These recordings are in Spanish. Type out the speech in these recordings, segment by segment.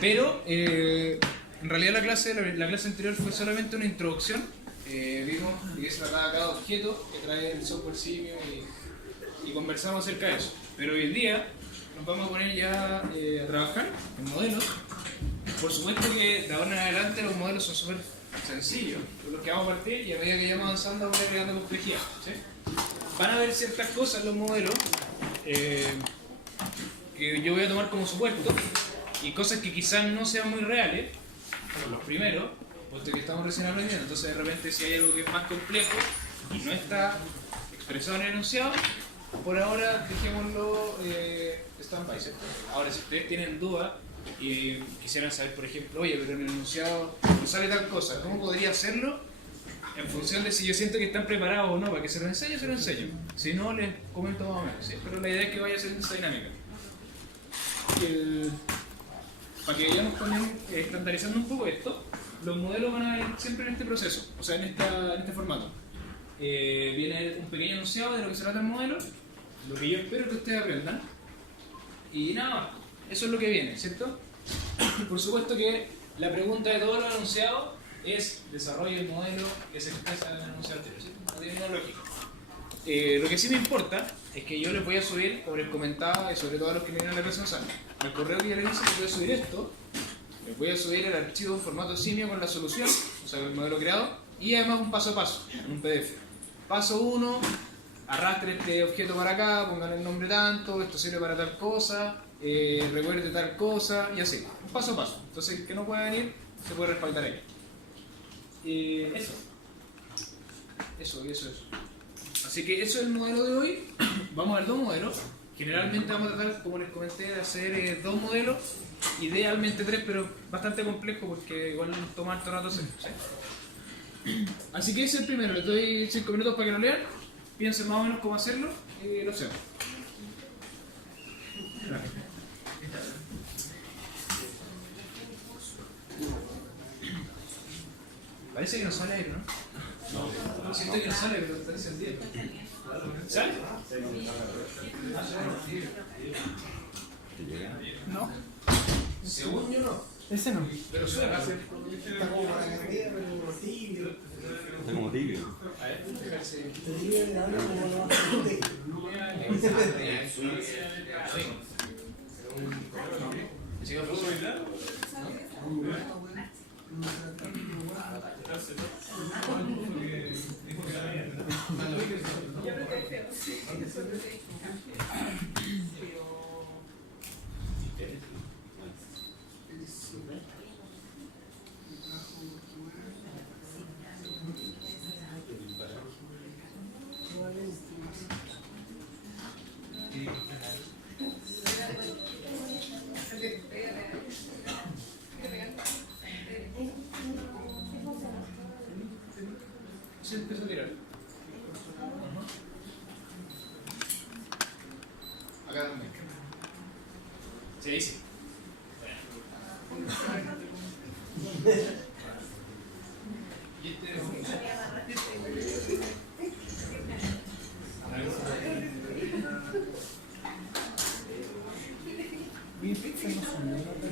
Pero en realidad la clase anterior fue solamente una introducción. Vimos de qué se trataba cada objeto que trae el software Simio y conversamos acerca de eso. Pero hoy día nos vamos a poner ya a trabajar en modelos. Por supuesto que de ahora en adelante los modelos son súper sencillos, con los que vamos a partir, y a medida que vamos avanzando vamos a ir creando complejidad, ¿sí? Van a haber ciertas cosas en los modelos que yo voy a tomar como supuesto, y cosas que quizás no sean muy reales, como los primeros, puesto que estamos recién aprendiendo. Entonces de repente si hay algo que es más complejo y no está expresado en el enunciado, por ahora dejémoslo stand-by, ¿cierto? Ahora si ustedes tienen dudas y quisieran saber, por ejemplo, oye, pero en el enunciado no sale tal cosa, ¿cómo podría hacerlo? En función de si yo siento que están preparados o no para que se lo enseñe, se lo enseño. Si no, les comento más o menos, ¿sí? Pero la idea es que vaya a ser esa dinámica. Para que vayamos también estandarizando un poco esto, los modelos van a ir siempre en este proceso, o sea, en este formato. Viene un pequeño enunciado de lo que se trata el modelo, lo que yo espero que ustedes aprendan, y nada más. Eso es lo que viene, ¿cierto? Por supuesto que la pregunta de todos los enunciados es desarrollo del modelo que se expresa en el enunciado anterior, ¿cierto? No tiene ninguna lógica. Lo que sí me importa es que yo les voy a subir, como les comentaba, y sobre todo a los que me vienen a la clase, al correo que yo les hice, les voy a subir esto, les voy a subir el archivo en formato simio con la solución, o sea, con el modelo creado, y además un paso a paso, en un PDF. Paso 1, arrastre este objeto para acá, pongan el nombre tanto, esto sirve para tal cosa, recuerde tal cosa, y así, paso a paso. Entonces, el que no pueda venir, se puede respaldar ahí. Eso. Así que eso es el modelo de hoy. Vamos a ver dos modelos. Generalmente vamos a tratar, como les comenté, de hacer dos modelos, idealmente tres, pero bastante complejo porque igual toma harto rato hacerlo, ¿sí? Así que ese es el primero. Les doy 5 minutos para que lo lean, piensen más o menos cómo hacerlo y lo hacemos. Parece que no sale aire, ¿no? Siento que no sale, pero está encendido. ¿Sale? No. Según yo no. Ese no. Pero suena. Está como para que me pero tibio. Está como tibio. A ver, déjase. Te digo que hablo como lo vas a hacer. Se empezó a tirar. Acá también. Sí, ahí sí. Y este es un... Bien pizza, no son de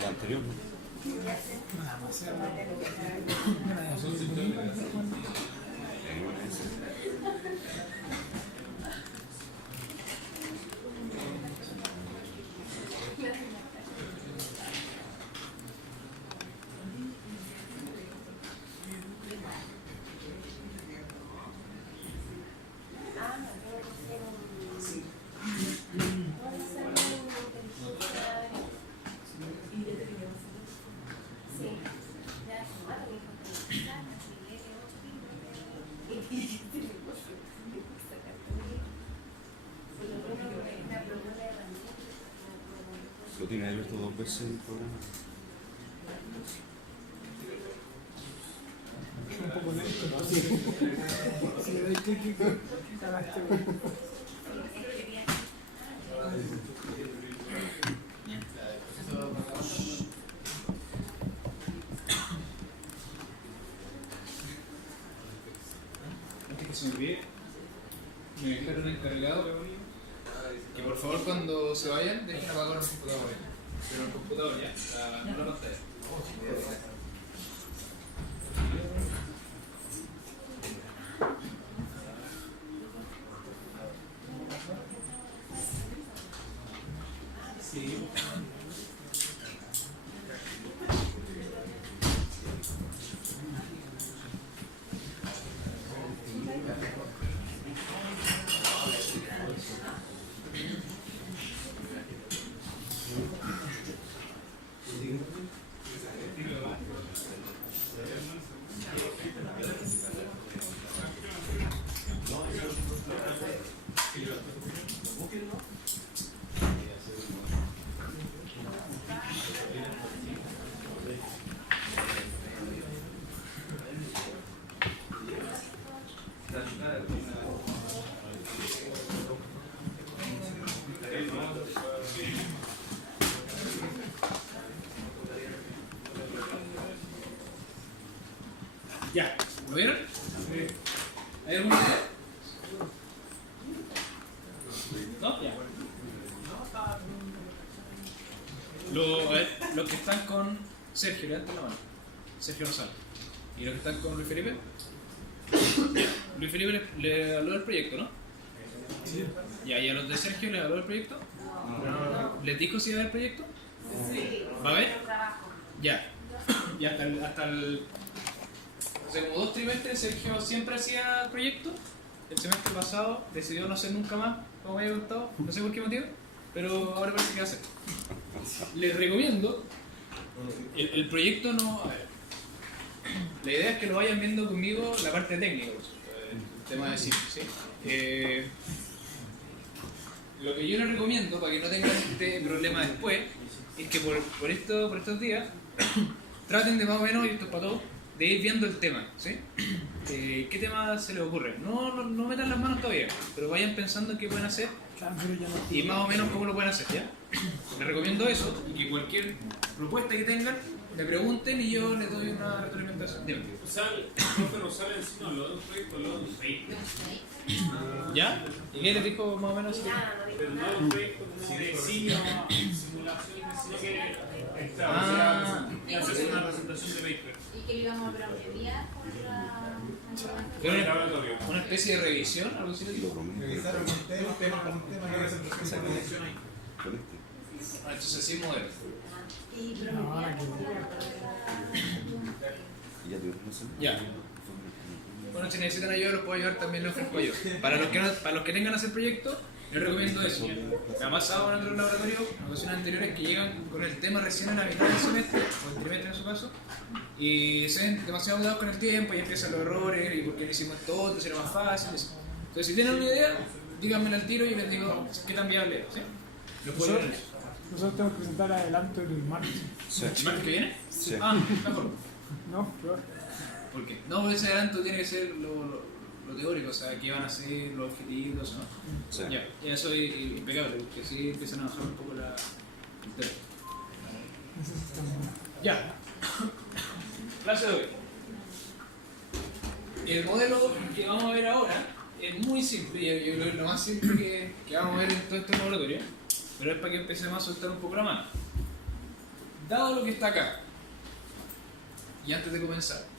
La anterior, ¿no? nada más. Lo tiene abierto 2 veces el programa. Un poco lento, entonces. Si le doy clic, cagaste, güey. Antes que se me olvide, me dejaron encargado que por favor cuando se vayan dejen apagados los computadores. pero el computador ya, no la pantalla. Sí. Ya, ¿lo vieron? ¿Hay alguna idea? ¿No? Ya. A ver, los que están con Sergio, levanten la mano. Sergio Rosales. ¿Y los que están con Luis Felipe? Luis Felipe le habló del proyecto, ¿no? Sí. Ya, ¿y a los de Sergio les habló del proyecto? ¿Les dijo si iba a haber proyecto? ¿Va a haber? Ya. Y hasta el hace como 2 trimestres Sergio siempre hacía proyectos. El semestre pasado decidió no hacer nunca más, como me había contado, no sé por qué motivo, pero ahora parece que va a hacer. Les recomiendo, el proyecto no... A ver, la idea es que lo vayan viendo conmigo la parte técnica, el tema de sí, ¿sí? Lo que yo les recomiendo, para que no tengan este problema después, es que por estos días traten de más o menos, y esto es para todos, de ir viendo el tema, ¿sí? ¿Qué tema se les ocurre? No metan las manos todavía, pero vayan pensando en qué pueden hacer Claro, pero ya no. y más o menos cómo lo pueden hacer, ¿ya? Les recomiendo eso y que cualquier propuesta que tengan, me pregunten y yo les doy una retroalimentación. Dime. O sea, el profe Rosales encima lo de un proyecto, lo de un paper. ¿Ya? ¿Y qué les dijo más o menos? Pero no un proyecto como de simulaciones, sino que Ah. hacer una presentación de paper. Y que lo íbamos a premiar con la... En el laboratorio. ¿Una especie de revisión? ¿Algo así? Lo prometo. Revisaron un tema con un tema que representa Con este. Ah, entonces sí, modelo. Y No, ahora premiar. Y ya tuvieron razón. Ya. Bueno, si necesitan ayuda, los puedo ayudar, también les ofrezco yo. Para los que tengan a hacer proyectos, les recomiendo eso. Me ha pasado en otros laboratorios, en ocasiones anteriores, que llegan con el tema recién en la mitad del semestre, o el trimestre en su caso, y se ven demasiado dados con el tiempo y empiezan los errores, y por qué no hicimos esto, entonces era más fácil. Entonces, si tienen una idea, díganmela al tiro y yo les digo qué tan viable es. ¿Sí? Los puedo ayudar en eso. Nosotros tenemos que presentar adelanto el martes. Sí. ¿El martes que viene? Sí. Ah, mejor. No, peor. ¿Por qué? No, ese adelanto tiene que ser lo teórico, o sea, qué van a hacer, los objetivos, ¿no? Sí. Ya eso es impecable, porque así empiezan a bajar un poco el tema. Necesitamos. Ya. Clase de hoy. El modelo que vamos a ver ahora es muy simple, y yo creo que es lo más simple que vamos a ver en todo este laboratorio, pero es para que empecemos a soltar un poco la mano. Dado lo que está acá, y antes de comenzar,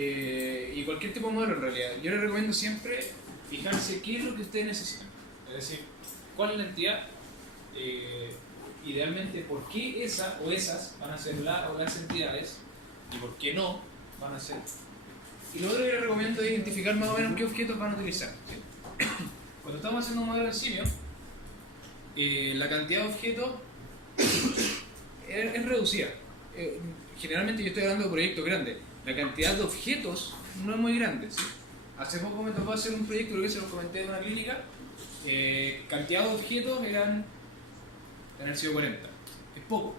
y cualquier tipo de modelo en realidad, yo les recomiendo siempre fijarse qué es lo que ustedes necesitan. Es decir, cuál es la entidad, idealmente por qué esa o esas van a ser la o las entidades y por qué no van a ser. Y lo otro que les recomiendo es identificar más o menos qué objetos van a utilizar. ¿Sí? Cuando estamos haciendo un modelo en simio, la cantidad de objetos es reducida. Generalmente yo estoy hablando de proyectos grandes. La cantidad de objetos no es muy grande. ¿Sí? Hace poco me tocó hacer un proyecto, creo que se los comenté, de una clínica. Cantidad de objetos eran sido 40. Es poco.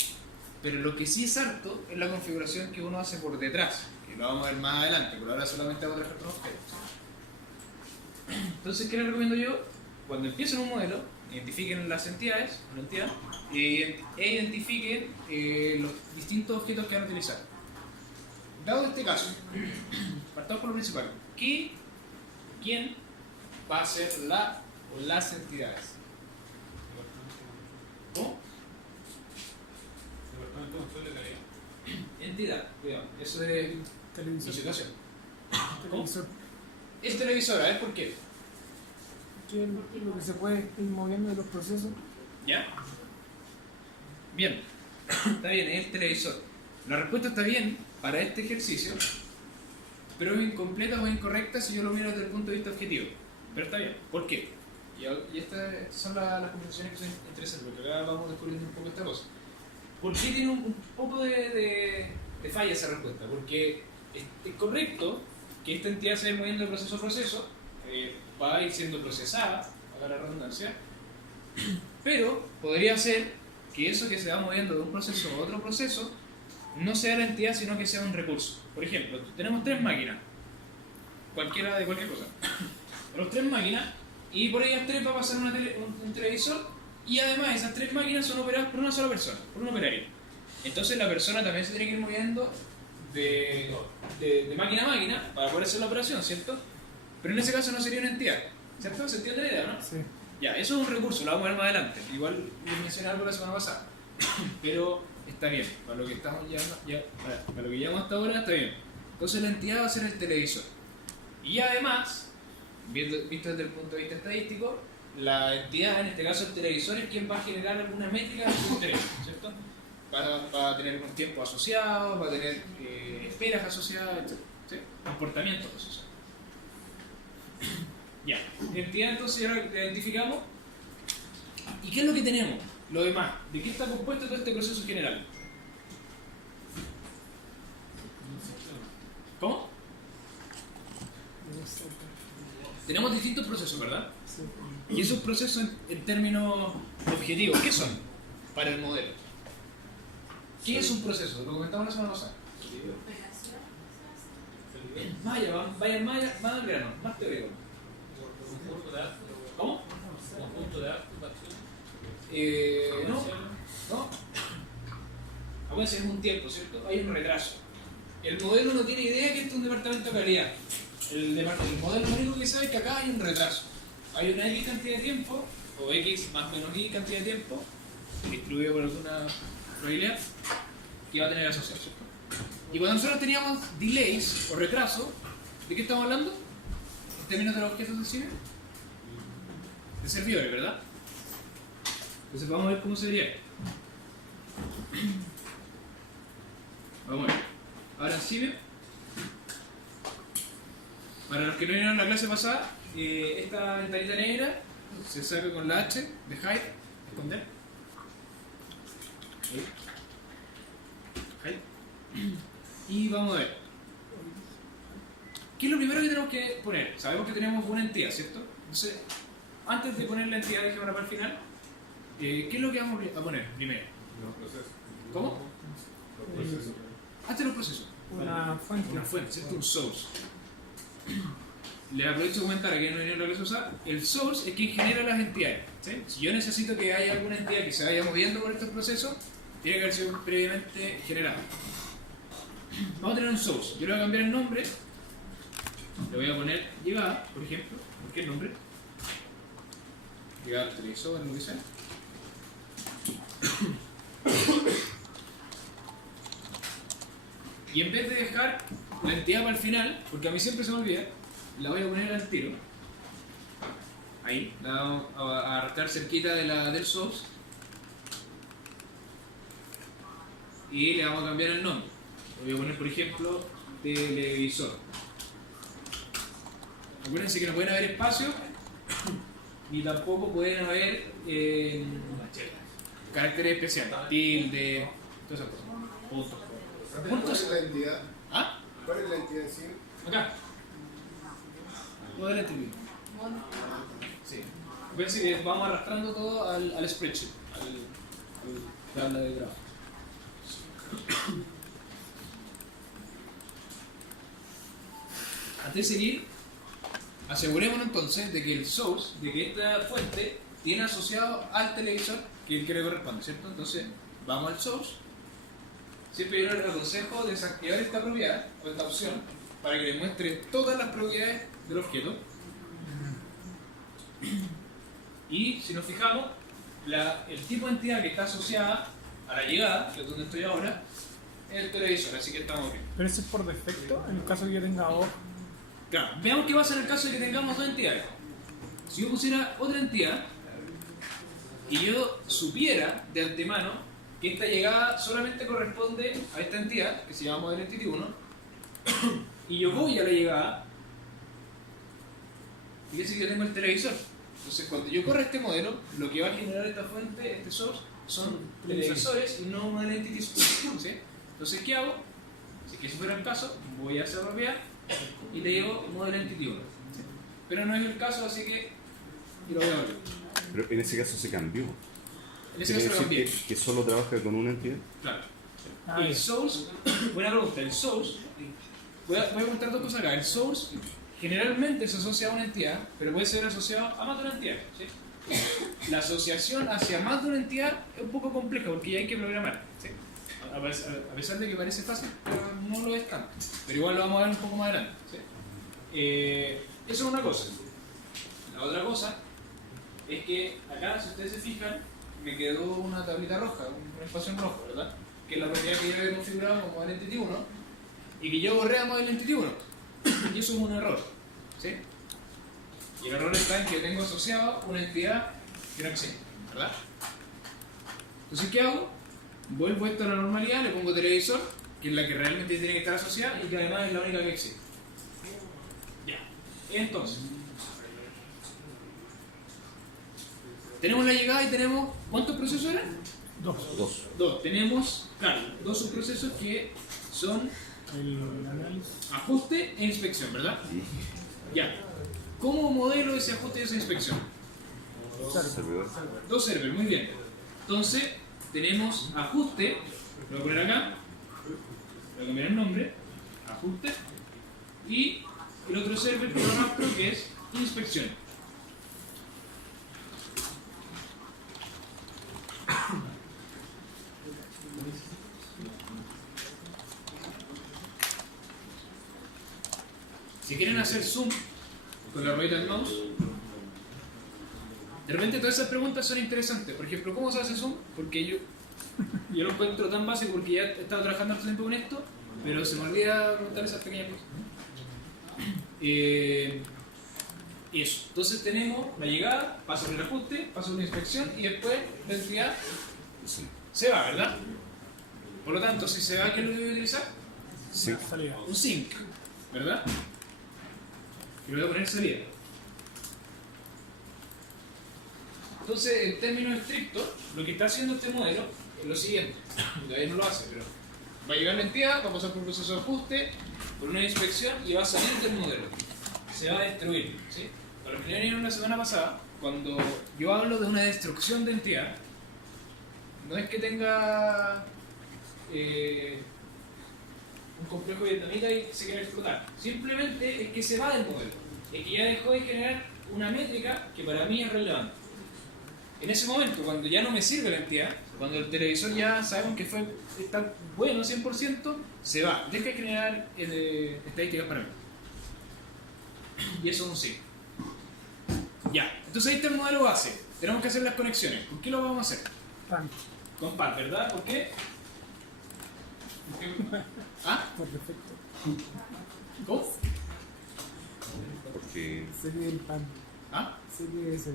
Pero lo que sí es harto es la configuración que uno hace por detrás, que lo vamos a ver más adelante, por ahora solamente vamos a trabajar con objetos. Entonces, ¿qué les recomiendo yo? Cuando empiecen un modelo, identifiquen las entidades, una entidad, e identifiquen los distintos objetos que van a utilizar. Dado este caso, partamos por lo principal. ¿Quién va a ser la o las entidades? ¿Cómo? entidad, digamos. Eso es mi Televisor. situación. ¿Cómo? Televisor. El televisor, a ver por qué. ¿Qué es lo que se puede ir moviendo de los procesos? ¿Ya? Bien, está bien, es el televisor. La respuesta está bien para este ejercicio, pero es incompleta o incorrecta si yo lo miro desde el punto de vista objetivo. Pero está bien, ¿por qué? Y estas son las conversaciones que son interesantes, porque acá vamos descubriendo un poco esta cosa. ¿Por qué tiene un poco de falla esa respuesta? Porque es correcto que esta entidad se vaya moviendo de proceso a proceso, va a ir siendo procesada, a la redundancia, pero podría ser que eso que se va moviendo de un proceso a otro proceso no sea la entidad, sino que sea un recurso. Por ejemplo, tenemos 3 máquinas, cualquiera de cualquier cosa. Tenemos 3 máquinas y por ellas 3 va a pasar un televisor, y además esas 3 máquinas son operadas por una sola persona, por un operario. Entonces la persona también se tiene que ir moviendo de máquina a máquina para poder hacer la operación, ¿cierto? Pero en ese caso no sería una entidad, ¿cierto? ¿Se entiende la idea, no? Sí. Ya, eso es un recurso, lo vamos a ver más adelante. Igual les mencioné algo la semana pasada. Pero está bien, para lo que estamos para lo que llevamos hasta ahora está bien. Entonces la entidad va a ser el televisor. Y además, visto desde el punto de vista estadístico, la entidad, en este caso el televisor, es quien va a generar alguna métrica de su interés, ¿cierto? Va a tener unos tiempos asociados, va a tener esperas asociadas, etc. ¿Sí? Comportamientos asociados. Ya, entidad entonces ya la identificamos. ¿Y qué es lo que tenemos? Lo demás, ¿de qué está compuesto todo este proceso general? ¿Cómo? Tenemos distintos procesos, ¿verdad? Sí. Y esos procesos en términos objetivos, ¿qué son para el modelo? ¿Qué es un proceso? Lo comentamos la semana pasada. Vayan más al grano, más teórico. Conjunto de actos. ¿Cómo? Conjunto de actos, acciones. No. Acuérdense, es un tiempo, ¿cierto? Hay un retraso. El modelo no tiene idea que esto es un departamento de calidad. El modelo lo único que sabe es que acá hay un retraso. Hay una X cantidad de tiempo, o X más o menos Y cantidad de tiempo, distribuido por alguna probabilidad, que va a tener asociado, ¿cierto? Y cuando nosotros teníamos delays o retraso, ¿de qué estamos hablando? En términos de los objetos sensibles. De servidores, ¿verdad? Entonces vamos a ver cómo se vería. Vamos a ver. Ahora en Cibia, para los que no vieron la clase pasada, esta ventanita negra se saca con la H de hide, esconder. Ahí. Hide. Y vamos a ver. ¿Qué es lo primero que tenemos que poner? Sabemos que tenemos una entidad, ¿cierto? Entonces, antes de poner la entidad, dejémosla para el final. ¿Qué es lo que vamos a poner primero? Los procesos. ¿Cómo? Los procesos. Antes de los procesos. Una fuente. Una fuente, ¿cierto? Un source. Les aprovecho de comentar, aquí no viene la clase usada, el source es quien genera las entidades, ¿sí? Si yo necesito que haya alguna entidad que se vaya moviendo por estos procesos, tiene que haber sido previamente generada. Vamos a tener un source. Yo le voy a cambiar el nombre. Le voy a poner llegada, por ejemplo. ¿Qué nombre? Llegada al televisor, lo que sea. Y en vez de dejar la entidad para el final, porque a mí siempre se me olvida, la voy a poner al tiro. Ahí, la vamos a arrastrar cerquita del source. Y le vamos a cambiar el nombre. Le voy a poner, por ejemplo, televisor. Acuérdense que no pueden haber espacios, ni tampoco pueden haber caracteres especiales, tilde, todas esas cosas. Puntos. ¿Cuál es la entidad? ¿Ah? ¿Cuál es la entidad en sí? Acá. Todo el entendimiento. Sí. Acuérdense que vamos arrastrando todo al spreadsheet, al tabla de trabajo. Antes de seguir, asegurémonos entonces de que el source, de que esta fuente tiene asociado al televisor que le corresponde, ¿cierto? Entonces, vamos al source. Siempre yo les aconsejo desactivar esta propiedad o esta opción para que le muestre todas las propiedades del objeto. Y si nos fijamos, el tipo de entidad que está asociada a la llegada, que es donde estoy ahora, el televisor, así que estamos bien. Pero eso es por defecto, en el caso que yo tenga O. Claro, veamos qué pasa en el caso de que tengamos dos entidades. Si yo pusiera otra entidad y yo supiera de antemano que esta llegada solamente corresponde a esta entidad, que se llama Model Entity 1, y yo voy a la llegada, fíjense que yo tengo el televisor. Entonces, cuando yo corra este modelo, lo que va a generar esta fuente, este source, son televisores y no Model Entity 1. ¿Sí? Entonces, ¿qué hago? Si que ese fuera el caso, voy a hacer propiedad y le digo Model Entity 1. ¿Sí? Pero no es el caso, así que y lo voy a volver. Pero en ese caso se cambió. En ese ¿Quiere caso lo decir cambié. que solo trabaja con una entidad? Claro. Ah, El ya. source, buena pregunta, el source, voy a comentar dos cosas acá. El source generalmente se asocia a una entidad, pero puede ser asociado a más de una entidad. ¿Sí? La asociación hacia más de una entidad es un poco compleja porque ya hay que programar. ¿Sí? A pesar de que parece fácil, pero no lo es tanto. Pero igual lo vamos a ver un poco más adelante. ¿Sí? Eso es una cosa. La otra cosa es que acá, si ustedes se fijan, me quedó una tablita roja, un espacio en rojo, ¿verdad? Que es la propiedad que yo había configurado como Model Entity 1 y que yo borré a Model Entity 1. Y eso es un error. ¿Sí? Y el error está en que yo tengo asociado una entidad que no existe, ¿verdad? Entonces, ¿qué hago? Vuelvo esto a la normalidad, le pongo televisor, que es la que realmente tiene que estar asociada y que además es la única que existe. Ya. Entonces, tenemos la llegada y tenemos... ¿Cuántos procesos eran? Dos. Dos. Tenemos, claro, dos subprocesos que son El análisis. ajuste e inspección, ¿verdad? Ya. ¿Cómo modelo ese ajuste y esa inspección? Servidor. Dos servers, muy bien. Entonces, tenemos ajuste, lo voy a poner acá, voy a cambiar el nombre, ajuste, y el otro server que lo arrastro que es inspección. Si quieren hacer zoom con la ruedita del mouse, de repente todas esas preguntas son interesantes. Por ejemplo, ¿cómo se hace zoom? Porque yo lo encuentro tan básico porque ya he estado trabajando hace tiempo con esto, pero se me olvida preguntar esas pequeñas cosas. Eso. Entonces tenemos la llegada, paso por el ajuste, paso por la inspección y después la entidad se va, ¿verdad? Por lo tanto, si se va, ¿qué es lo que voy a utilizar? Sí. Salida. Un sync, ¿verdad? Y lo voy a poner salida. Entonces, en términos estrictos, lo que está haciendo este modelo es lo siguiente. Todavía no lo hace, pero va a llegar la entidad, va a pasar por un proceso de ajuste, por una inspección y va a salir del modelo. Se va a destruir, ¿sí? Para los que ya vinieron la semana pasada, cuando yo hablo de una destrucción de entidad, no es que tenga un complejo vietnamita y se quiera explotar. Simplemente es que se va del modelo. Es que ya dejó de generar una métrica que para mí es relevante. En ese momento, cuando ya no me sirve la entidad, cuando el televisor ya sabemos que está bueno 100%, se va. Deja de generar estadísticas para mí. Y eso es un sí. Ya. Entonces ahí está el modelo base. Tenemos que hacer las conexiones. ¿Por qué lo vamos a hacer? Pan. Con PAD, ¿verdad? ¿Por qué? ¿Ah? Por defecto. ¿Cómo? Porque, Serie del pan. ¿Ah? Serie de ese.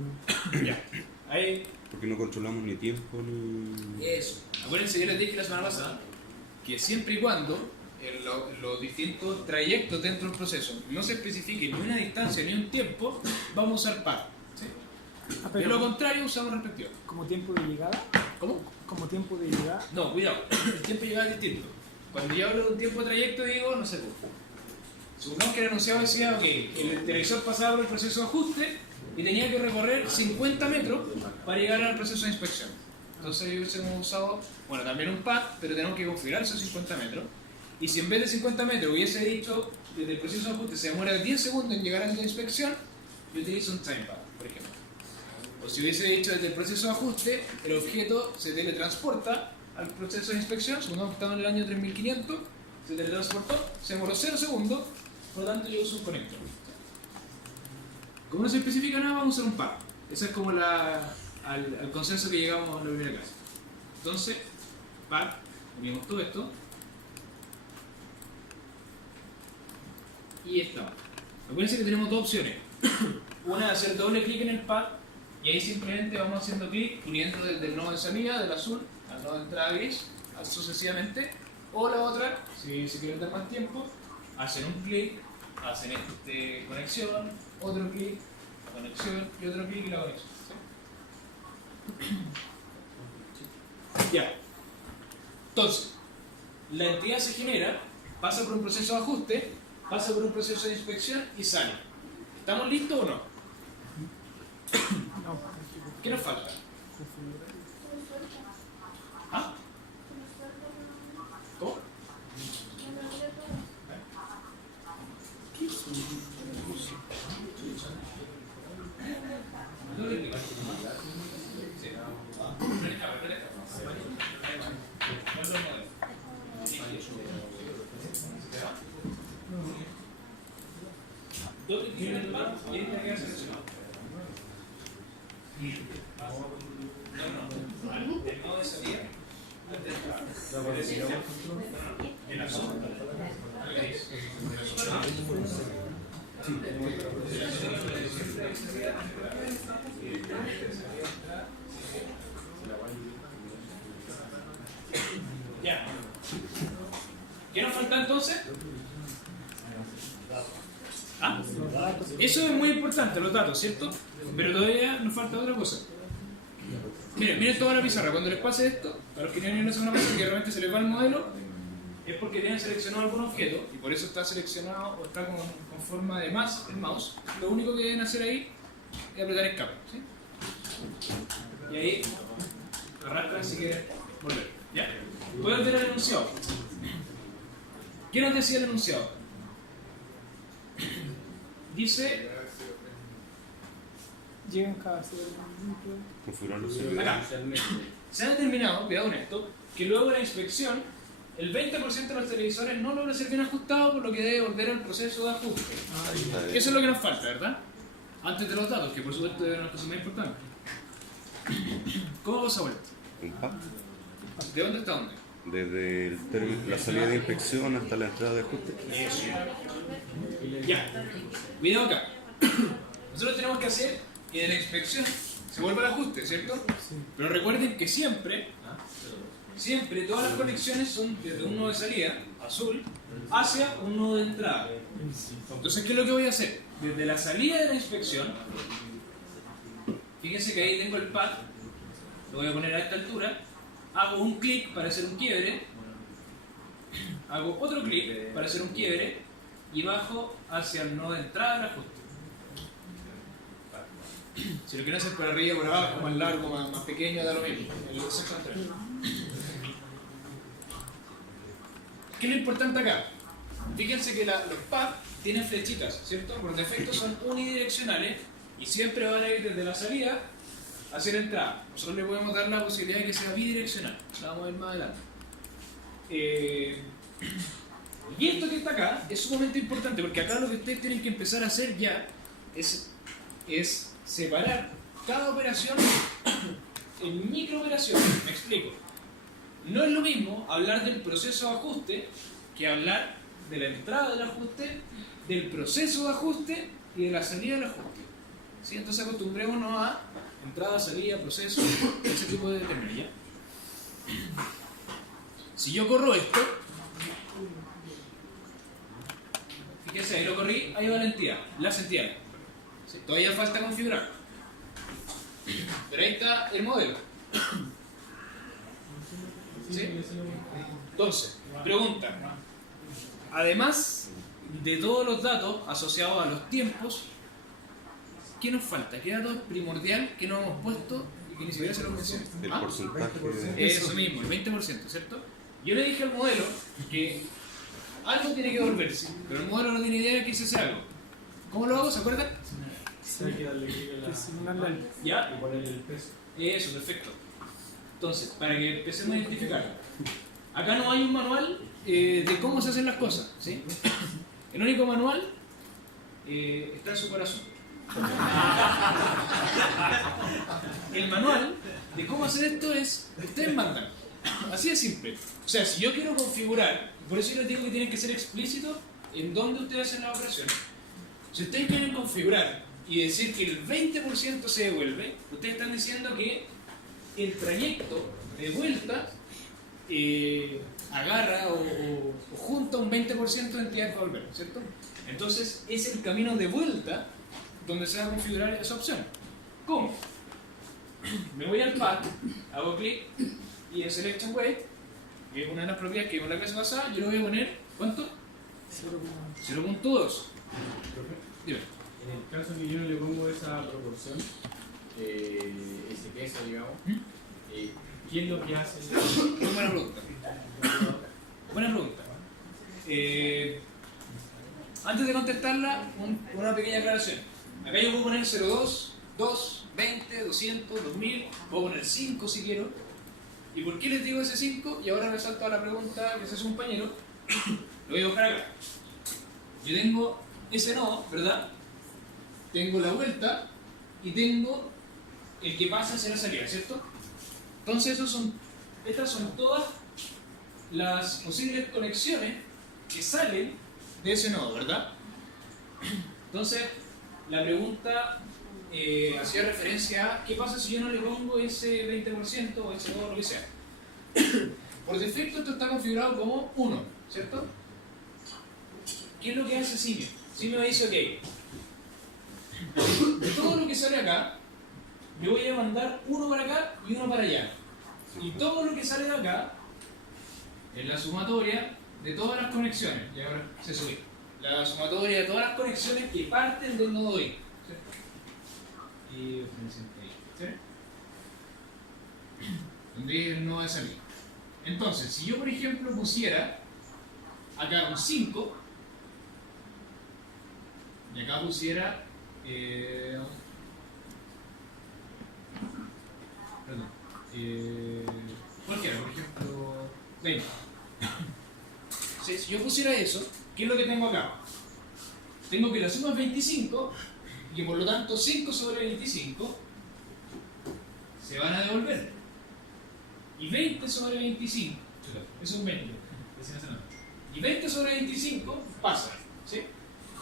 Ya. Ahí. porque no controlamos ni tiempo ni... Eso. Acuérdense, yo les dije la semana pasada que siempre y cuando en los distintos trayectos dentro del proceso no se especifique ni una distancia ni un tiempo, vamos a usar PAD. ¿Sí? Ah, De lo pero contrario, usamos respectivo. como tiempo de llegada. ¿Cómo? Como tiempo de llegada. No, cuidado. El tiempo de llegada es distinto. Cuando yo hablo de un tiempo de trayecto, digo, no sé, supongamos que el anunciado decía, ok, el televisor pasaba por el proceso de ajuste y tenía que recorrer 50 metros para llegar al proceso de inspección. Entonces hubiésemos usado, bueno, también un pad, pero tenemos que configurar esos 50 metros. Y si en vez de 50 metros hubiese dicho, desde el proceso de ajuste se demora 10 segundos en llegar a la inspección, yo utilizo un timepad, por ejemplo. O si hubiese dicho desde el proceso de ajuste, el objeto se teletransporta al proceso de inspección, supongamos que estamos en el año 3500, se teletransportó, se demoró 0 segundos, por lo tanto yo uso un conector. Como no se especifica nada, vamos a usar un par. Ese es como al consenso que llegamos en la primera clase. Entonces, par, unimos todo esto, y estamos. Acuérdense que tenemos dos opciones. Una es hacer doble clic en el pad y ahí simplemente vamos haciendo clic uniendo desde el nodo de salida del azul al nodo de entrada gris sucesivamente. O la otra, si quieren dar más tiempo, hacen un clic, hacen conexión, otro clic, conexión y otro clic y la conexión. ¿Sí? Ya. Entonces, la entidad se genera, pasa por un proceso de ajuste, pasa por un proceso de inspección y sale. ¿Estamos listos o no? ¿Qué nos falta? ¿Ah? ¿Cómo? Doble clic. Sí. Doble clic en el pad y ahí queda seleccionado. No, el nodo de salida antes de entrar. El azul. Ya. ¿Qué nos falta entonces? ¿Ah? Eso es muy importante, los datos, ¿cierto? Pero todavía nos falta otra cosa. Miren toda la pizarra. Cuando les pase esto, a los que tienen una segunda pizarra que realmente se les va el modelo, es porque tienen seleccionado algún objeto y por eso está seleccionado o está con forma de más el mouse. Lo único que deben hacer ahí es apretar escape, ¿sí? Y ahí arrastran si quieren volver. ¿Ya? Pueden ver el enunciado. ¿Qué nos decía el enunciado? Dice... Llegan cada segundo. Configurar los servidores. Acá. Se ha determinado, cuidado con esto, que luego de la inspección, el 20% de los televisores no logra ser bien ajustado, por lo que debe volver al proceso de ajuste. Eso es lo que nos falta, ¿verdad? Antes de los datos, que por supuesto es una cosa muy importante. ¿Cómo vamos a vuelta? Un pad. ¿De dónde hasta dónde? Desde la salida de inspección hasta la entrada de ajuste. Eso. Ya. Cuidado acá. Nosotros tenemos que hacer que de la inspección se vuelva al ajuste, ¿cierto? Pero recuerden que siempre todas las conexiones son desde un nodo de salida, azul, hacia un nodo de entrada. Entonces, ¿qué es lo que voy a hacer? Desde la salida de la inspección, fíjense que ahí tengo el pad, lo voy a poner a esta altura, hago un clic para hacer un quiebre, hago otro clic para hacer un quiebre y bajo hacia el nodo de entrada del ajuste. Si lo quieren hacer por arriba, por abajo, más largo, más pequeño, da lo mismo. ¿Qué es lo importante acá? Fíjense que los pads tienen flechitas, ¿cierto? Por defecto son unidireccionales y siempre van a ir desde la salida hacia la entrada. Nosotros le podemos dar la posibilidad de que sea bidireccional. La vamos a ver más adelante. Y esto que está acá es sumamente importante porque acá lo que ustedes tienen que empezar a hacer ya es separar cada operación en microoperaciones. Me explico. No es lo mismo hablar del proceso de ajuste que hablar de la entrada del ajuste, del proceso de ajuste y de la salida del ajuste. ¿Sí? Entonces acostumbrémonos a entrada, salida, proceso, ese tipo de términos. ¿Ya? Si yo corro esto, fíjense, ahí lo corrí, ahí va la entidad, las entidades. ¿Sí? Todavía falta configurar. Pero ahí está el modelo. ¿Sí? Entonces, pregunta. Además de todos los datos asociados a los tiempos, ¿qué nos falta? ¿Qué dato es primordial que no hemos puesto y que ni siquiera se lo mencioné? El porcentaje de... Eso mismo, el 20%, ¿cierto? Yo le dije al modelo que algo tiene que volverse, pero el modelo no tiene idea de que hice algo. ¿Cómo lo hago? ¿Se acuerdan? Hay que darle clic a la... ¿Ya? Y ponerle el peso. Eso, perfecto. Entonces, para que empecemos a identificar, acá no hay un manual de cómo se hacen las cosas, ¿sí? El único manual está en su corazón. El manual de cómo hacer esto es, ustedes mandan. Así de simple. O sea, si yo quiero configurar, por eso yo les digo que tienen que ser explícitos en dónde ustedes hacen las operaciones, si ustedes quieren configurar y decir que el 20% se devuelve, ustedes están diciendo que el trayecto de vuelta agarra o junta un 20% de entidad para volver, ¿cierto? Entonces es el camino de vuelta donde se va a configurar esa opción. ¿Cómo? Me voy al path, hago clic y en Selection Weight, que es una de las propiedades que vimos la clase pasada, yo le voy a poner, ¿cuánto? 0.2. Dime. En el caso que yo no le pongo esa proporción, ese peso, digamos, ¿qué es lo que hace? Muy buena pregunta. Buena pregunta. Antes de contestarla, una pequeña aclaración. Acá yo puedo poner 0.2, 2, 20, 200, 2000, puedo poner 5 si quiero. ¿Y por qué les digo ese 5? Y ahora me salto a la pregunta que se hace un compañero. Lo voy a buscar acá. Yo tengo ese nodo, ¿verdad? Tengo la vuelta y tengo el que pasa hacia la salida, ¿cierto? Entonces estas son todas las posibles conexiones que salen de ese nodo, ¿verdad? Entonces, la pregunta hacía referencia a qué pasa si yo no le pongo ese 20% o ese nodo, lo que sea. Por defecto esto está configurado como 1, ¿cierto? ¿Qué es lo que hace Simio? Simio me dice, ok, de todo lo que sale acá, yo voy a mandar uno para acá y uno para allá. Y todo lo que sale de acá es la sumatoria de todas las conexiones. Y ahora se sube. La sumatoria de todas las conexiones que parten del nodo I. ¿Sí? Y ¿sí? Donde es el nodo de salida. Entonces, si yo por ejemplo pusiera acá un 5 y acá pusiera cualquiera, por ejemplo 20. Si yo pusiera eso, ¿qué es lo que tengo acá? Tengo que la suma es 25 y que por lo tanto 5 sobre 25 se van a devolver. Y 20 sobre 25, eso es 20. Y 20 sobre 25 pasa, ¿sí?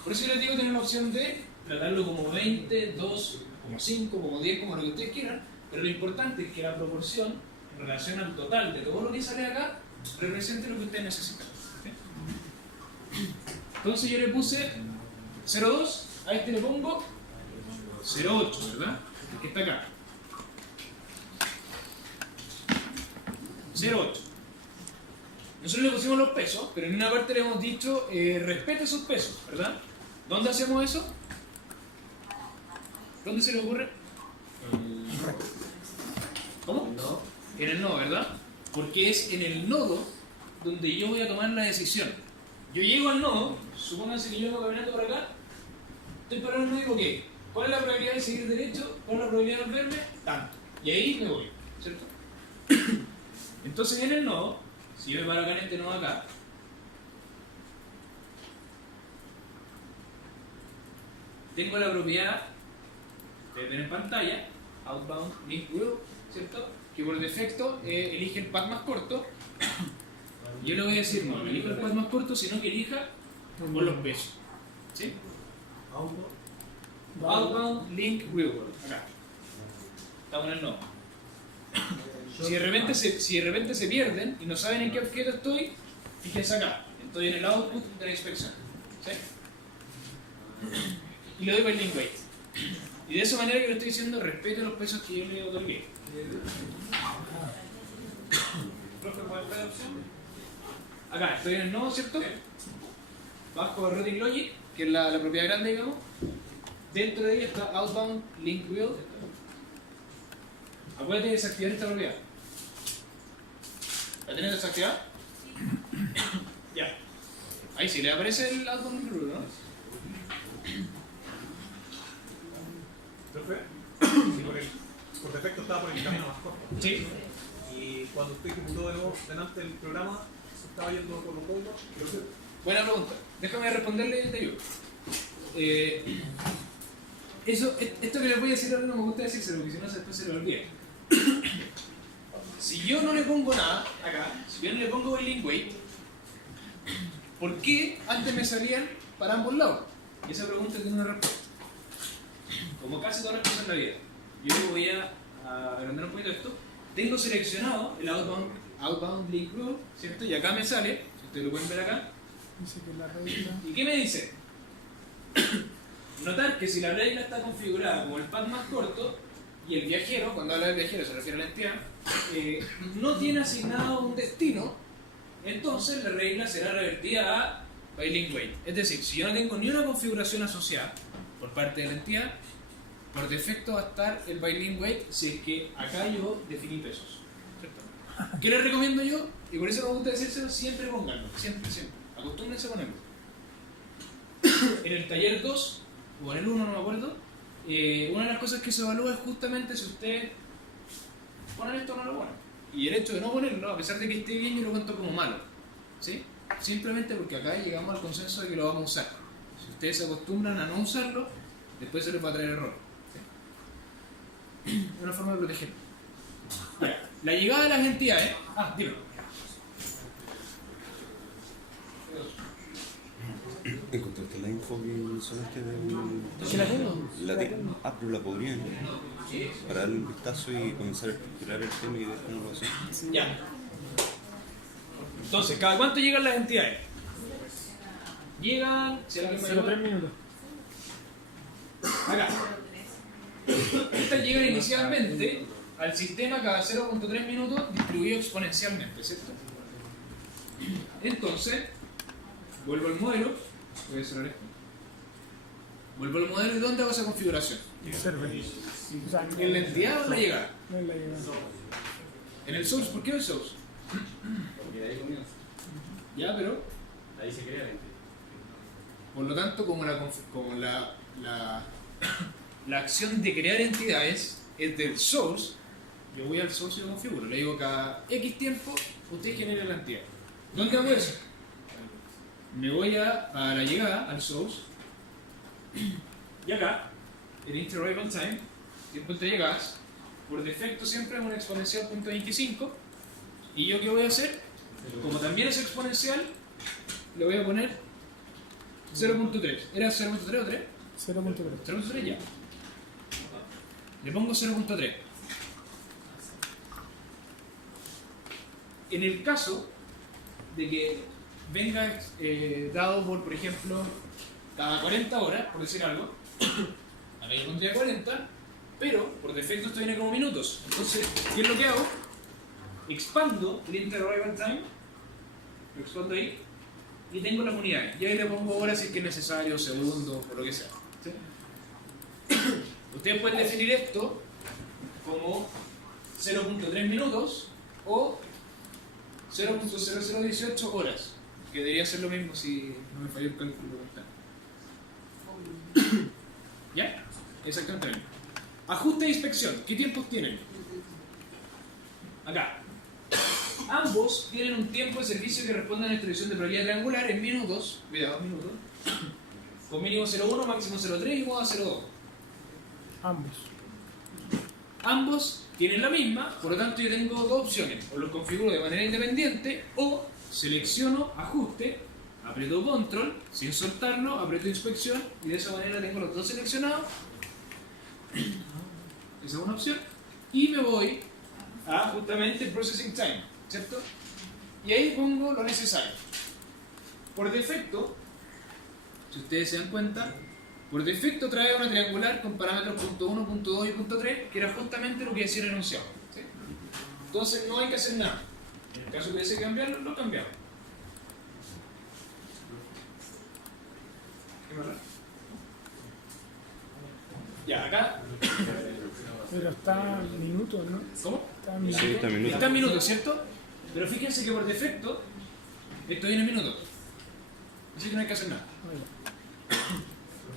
Por eso yo les digo tener la opción de tratarlo como 20, 2, como 5, como 10, como lo que ustedes quieran, pero lo importante es que la proporción en relación al total de todo lo que sale acá represente lo que ustedes necesitan. ¿Sí? Entonces yo le puse 0.2, a este le pongo 0.8, ¿verdad? El que está acá. 0.8. Nosotros le pusimos los pesos, pero en una parte le hemos dicho respete esos pesos, ¿verdad? ¿Dónde hacemos eso? ¿Dónde se le ocurre? ¿Cómo? En el nodo, ¿verdad? Porque es en el nodo donde yo voy a tomar la decisión. Yo llego al nodo, supónganse que yo vengo caminando por acá, estoy parado en el nodo y digo, ok, ¿cuál es la probabilidad de seguir derecho? ¿Cuál es la probabilidad de volverme? Tanto. Y ahí me voy, ¿cierto? Entonces en el nodo, si yo me paro acá en este nodo acá, tengo la propiedad de tener en pantalla, outbound link rule, ¿cierto? Que por defecto elige el path más corto. Yo le voy a decir, no elijo el path más corto, sino que elija por los pesos. ¿Sí? Outbound link rule, acá. Estamos en el nodo. Si de repente se pierden y no saben en qué objeto estoy, fíjense acá. Estoy en el output de la inspección. ¿Sí? Y le doy para el link weight. Y de esa manera que le estoy diciendo, respeto los pesos que yo le otorgué. ¿Profe, cuál es la opción? Acá, estoy en el nodo, ¿cierto? Bajo Routing Logic, que es la propiedad grande, digamos. Dentro de ella está Outbound Link Wheel. Acuérdate de desactivar esta propiedad. ¿La tienes desactivada? Ya. Ahí sí, le aparece el Outbound Link Wheel, ¿no? ¿Profe? Sí, por defecto estaba por el camino más corto. Sí. Y cuando usted ejecutó de nuevo delante del programa, se estaba yendo por los códigos. Buena pregunta. Déjame responderle de yo. Esto que les voy a decir ahora no me gusta decírselo, porque si no después se lo olvida. Si yo no le pongo nada acá, si yo no le pongo el link weight, ¿por qué antes me salían para ambos lados? Y esa pregunta tiene una respuesta. Como casi todas las cosas en la vida, yo voy a agrandar un poquito esto. Tengo seleccionado el outbound link rule, ¿cierto? Y acá me sale, si ustedes lo pueden ver acá. Dice que la regla. ¿Y qué me dice? Notar que si la regla está configurada como el path más corto y el viajero, cuando habla del viajero se refiere a la entidad, no tiene asignado un destino, entonces la regla será revertida a by-link wait. Es decir, si yo no tengo ni una configuración asociada por parte de la entidad, por defecto va a estar el by-link wait si es que acá yo definí pesos. ¿Cierto? ¿Qué les recomiendo yo? Y por eso me gusta decírselo, siempre pónganlo, siempre. Acostúmbrense a ponerlo. En el taller 2, o en el 1, no me acuerdo, una de las cosas que se evalúa es justamente si ustedes ponen esto o no lo ponen. Y el hecho de no ponerlo, a pesar de que esté bien, yo lo cuento como malo. ¿Sí? Simplemente porque acá llegamos al consenso de que lo vamos a usar. Si ustedes se acostumbran a no usarlo, después se les va a traer error. ¿Sí? Es una forma de protegerlo. Ahora, la llegada de las entidades. Dime. ¿Encontraste la info que mencionaste del... ¿Sí la tengo? Pero la podrían para darle un vistazo y comenzar a estructurar el tema y ver cómo lo hacen. Ya. Entonces, ¿cada cuánto llegan las entidades? Llegan... Si alguien me 0,3 minutos. Acá. Estas llegan inicialmente al sistema cada 0.3 minutos distribuido exponencialmente, ¿cierto? Entonces, vuelvo al modelo. Voy a cerrar esto. Vuelvo al modelo y ¿dónde hago esa configuración? Server. O sea, ¿En la entidad o en la llegada? no es la llegada. En el source. ¿Por qué en el source? Porque de ahí comienza. Ya, pero Ahí se crea la entidad. por lo tanto, como la acción de crear entidades es del source, yo voy al source y lo configuro. Le digo cada X tiempo, usted genera la entidad. ¿Dónde hago eso? Me voy a la llegada, al source, y acá, el interarrival time, tiempo entre llegadas, por defecto siempre es un exponencial .25, y yo qué voy a hacer, como también es exponencial, le voy a poner 0.3. ¿Era 0.3 o 3? 0.3. 0.3 ya. Le pongo 0.3. En el caso de que venga dado por ejemplo, cada 40 horas, por decir algo, acá yo pondría 40, pero por defecto esto viene como minutos. Entonces, ¿qué es lo que hago? Expando el interarrival time, lo expando ahí, y tengo las unidades. Y ahí le pongo horas si es que es necesario, segundos, o lo que sea. ¿Sí? Ustedes pueden definir esto como 0.3 minutos o 0.0018 horas, que debería ser lo mismo si no me falló el cálculo mental. ¿Ya? Exactamente lo mismo. Ajuste de inspección. ¿Qué tiempos tienen? Acá. Ambos tienen un tiempo de servicio que responde a nuestra división de probabilidad triangular en minutos. Cuidado, minutos. Con mínimo 0,1, máximo 0,3 y moda 0,2. Ambos. Ambos tienen la misma, por lo tanto yo tengo dos opciones. O los configuro de manera independiente o selecciono ajuste, aprieto control, sin soltarlo, aprieto inspección y de esa manera tengo los dos seleccionados. Esa es una opción. Y me voy a justamente processing time, ¿cierto? Y ahí pongo lo necesario. Por defecto, si ustedes se dan cuenta, por defecto trae una triangular con parámetros .1, .2 y .3, que era justamente lo que decía el enunciado, ¿sí? Entonces no hay que hacer nada. En el caso que hubiese que cambiarlo, lo cambiamos. ¿Qué más? Ya, acá. Pero está en minutos, ¿no? ¿Cómo? Está en minutos. Sí, está en minutos. Está en minutos, ¿cierto? Pero fíjense que por defecto, esto viene en minutos. Así que no hay que hacer nada.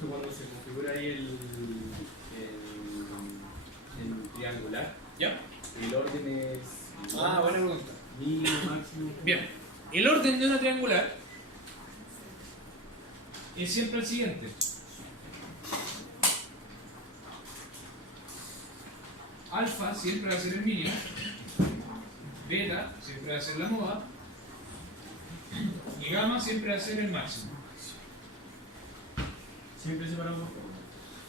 Cuando se configura ahí el triangular, ¿Ya? el orden es Buena pregunta. mínimo, máximo. Bien, el orden de una triangular es siempre el siguiente. Alfa siempre va a ser el mínimo, beta siempre va a ser la moda, Y gamma siempre va a ser el máximo. Siempre separamos por favor.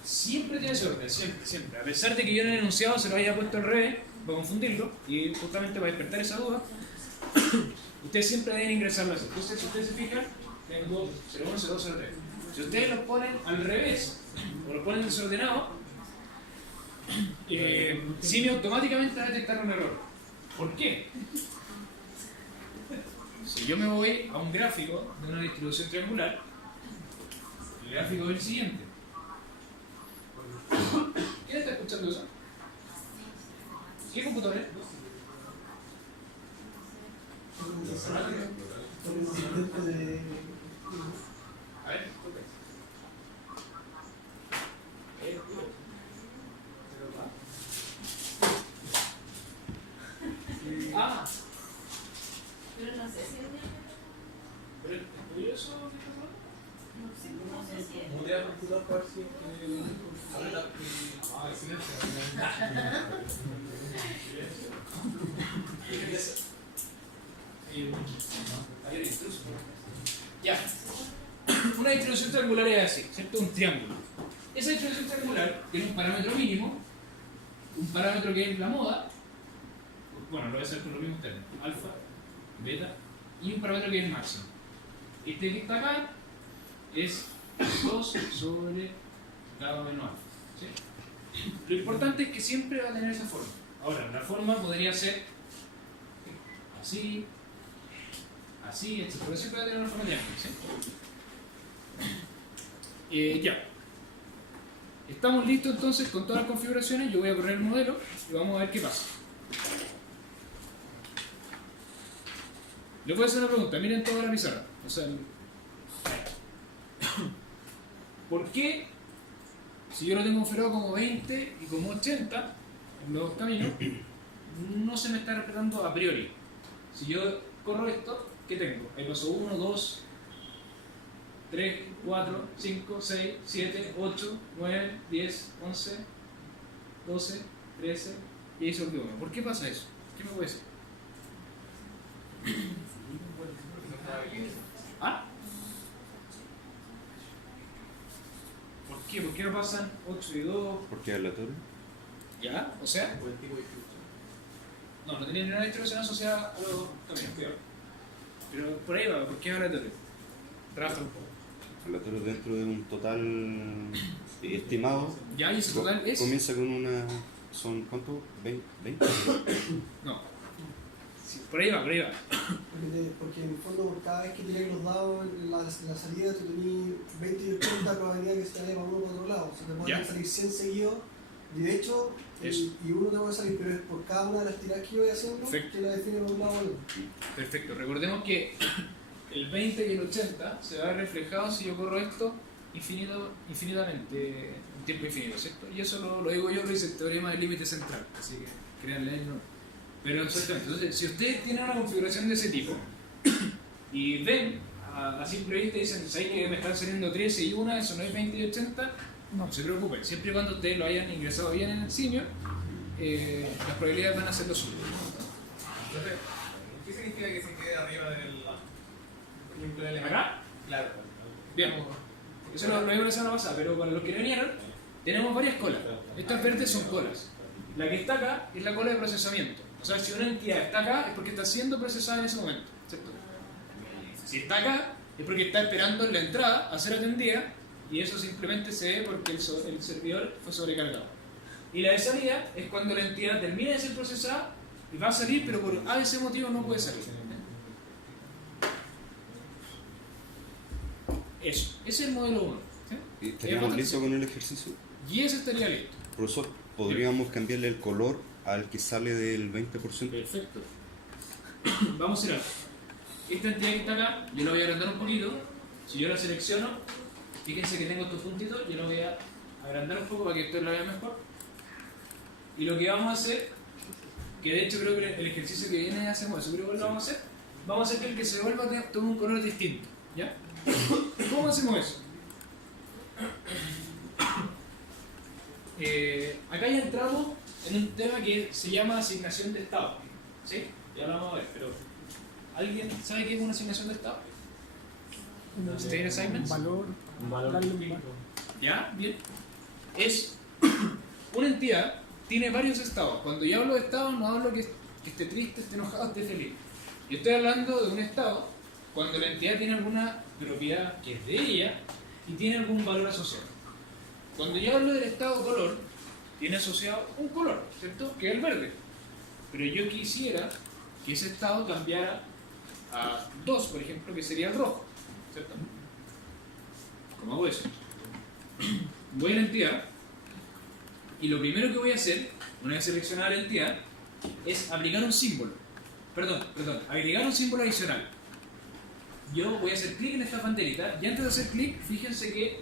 Siempre tiene ese orden, siempre, siempre. A pesar de que yo en el enunciado se lo haya puesto al revés, va a confundirlo y justamente va a despertar esa duda, ustedes siempre deben ingresarlo así. Entonces, si ustedes se fijan, tengo 01, 02, 03. Si ustedes los ponen al revés o los ponen desordenados, Simio automáticamente va a detectar un error. ¿Por qué? Si yo me voy a un gráfico de una distribución triangular, el gráfico es el siguiente. ¿Quién está escuchando eso? ¿Qué computador es? A ver, ah, Pero no sé si es pero ¿es tuyo eso? ¿Qué está pasando? no sé si es. Mutea el computador para ver si abre la. Ah, silencio. Hay un intruso. Ya. Una distribución triangular es así, ¿cierto? Un triángulo. Esa distribución triangular tiene un parámetro mínimo, un parámetro que es la moda, bueno, lo voy a hacer con los mismos términos, alfa, beta, y un parámetro que es el máximo. Este que está acá es 2 sobre gamma menos alfa. ¿Sí? Lo importante es que siempre va a tener esa forma. Ahora, la forma podría ser así, así, etc. Pero siempre va a tener una forma de ángulo. ¿Sí? Ya. Estamos listos entonces con todas las configuraciones. Yo voy a correr el modelo y vamos a ver qué pasa. Les voy a hacer una pregunta. Miren toda la pizarra. O sea, ¿por qué si yo lo tengo configurado como 20 y como 80 en los dos caminos, no se me está respetando a priori? Si yo corro esto, ¿qué tengo? Ahí paso 1, 2, 3, 4, 5, 6, 7, 8, 9, 10, 11, 12, 13 y ahí sobre 1. ¿Por qué pasa eso? ¿Qué me puede decir? ¿Ah? ¿Por qué? ¿Por qué no pasan 8 y 2? Porque es aleatorio. ¿Ya? O sea, Buen tipo de distribución. no tenía ninguna distribución asociada a los caminos, cuidado. Pero por ahí va, ¿por qué es aleatorio? Trabaja un poco. Aleatorio dentro de un total estimado. Ya, y ese total es. Comienza con una. ¿Son cuánto? ¿20? No. Sí, por ahí va, por ahí va. Porque en el fondo, por cada vez que tiras los dados en la salida, tú tenés 20 y 80 probabilidad que se vaya para uno o para otro lado. O sea, te pueden Ya. salir 100 seguidos, derecho, Eso. y uno te puede salir, pero es por cada una de las tiradas que yo voy haciendo Perfecto. que la define por un lado o otro. Perfecto. Recordemos que el 20 y el 80 se va a ver reflejado si yo corro esto infinitamente, en tiempo infinito, ¿cierto? Y eso lo digo yo, lo dice el teorema del límite central. Así que créanle ahí, no. Pero exactamente, entonces, si ustedes tienen una configuración de ese tipo y ven a simple vista y dicen, ¿sabes que me están saliendo 13 y 1? Eso no es 20 y 80, no se preocupen. Siempre y cuando ustedes lo hayan ingresado bien en el simio, las probabilidades van a ser lo suyo. Entonces, ¿qué significa que se quede arriba del. Por ejemplo, el ¿Acá? Claro. Bien. Eso lo vimos la semana pasada, pero para los que no vinieron, tenemos varias colas. Estas verdes son colas. La que está acá es la cola de procesamiento. O sea, si una entidad está acá es porque está siendo procesada en ese momento, ¿cierto? Si está acá es porque está esperando en la entrada a ser atendida y eso simplemente se ve porque el servidor fue sobrecargado. Y la de salida es cuando la entidad termina de ser procesada y va a salir, pero por ABC motivo no puede salir. Eso, ese es el modelo 1. ¿Y estaríamos listos con el ejercicio? Y ese estaría listo. Profesor, ¿podríamos cambiarle el color al que sale del 20%? Perfecto. Vamos a hacer algo. Esta entidad que está acá, yo la voy a agrandar un poquito. Si yo la selecciono, fíjense que tengo estos puntitos, yo la voy a agrandar un poco para que ustedes la vean mejor. Y lo que vamos a hacer, que de hecho creo que el ejercicio que viene hacemos eso, pero igual lo vamos a hacer que el que se vuelva tome un color distinto. ¿Ya? ¿Cómo hacemos eso? Acá ya entramos en un tema que se llama asignación de estado. ¿Sí? Ya lo vamos a ver, pero ¿Alguien sabe qué es una asignación de estado? ¿State assignments? Un valor Darle un distinto. ¿Ya? Bien. Es una entidad, tiene varios estados. Cuando yo hablo de estado, no hablo que esté triste, esté enojado, esté feliz. Yo estoy hablando de un estado cuando la entidad tiene alguna propiedad que es de ella y tiene algún valor asociado. Cuando yo hablo del estado color, tiene asociado un color, ¿cierto? Que es el verde. Pero yo quisiera que ese estado cambiara a 2, por ejemplo, que sería el rojo, ¿cierto? ¿Cómo hago eso? Voy a la entidad y lo primero que voy a hacer, una vez seleccionada la entidad, es aplicar un símbolo. Agregar un símbolo adicional. Yo voy a hacer clic en esta banderita y antes de hacer clic, fíjense que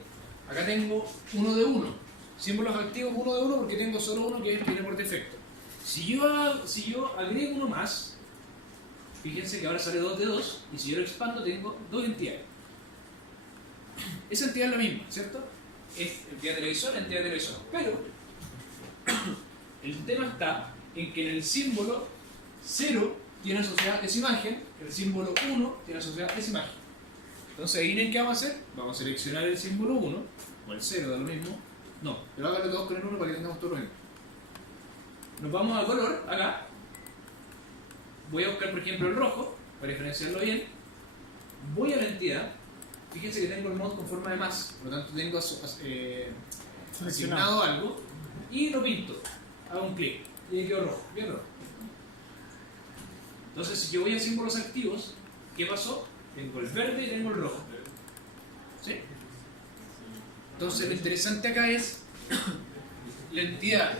acá tengo 1 de 1. Símbolos activos 1 de 1 porque tengo solo uno que viene por defecto. Si yo agrego uno más, fíjense que ahora sale 2 de 2 y si yo lo expando tengo 2 entidades. Esa entidad es la misma, ¿cierto? Es entidad televisora, entidad televisora. Pero el tema está en que en el símbolo 0 tiene asociada esa imagen, el símbolo 1 tiene asociada esa imagen. Entonces, ¿adivinen qué vamos a hacer? Vamos a seleccionar el símbolo 1, o el 0, da lo mismo. No, pero háganlo todos con el 1 para que tengamos todo lo mismo. Nos vamos a color, acá. Voy a buscar, por ejemplo, el rojo, para diferenciarlo bien. Voy a la entidad. Fíjense que tengo el mod con forma de más, por lo tanto tengo asignado algo y lo pinto. Hago un clic y ahí quedó rojo, bien rojo. Entonces, si yo voy a símbolos activos, ¿qué pasó? Tengo el verde y tengo el rojo. ¿Sí? Entonces, lo interesante acá es la entidad.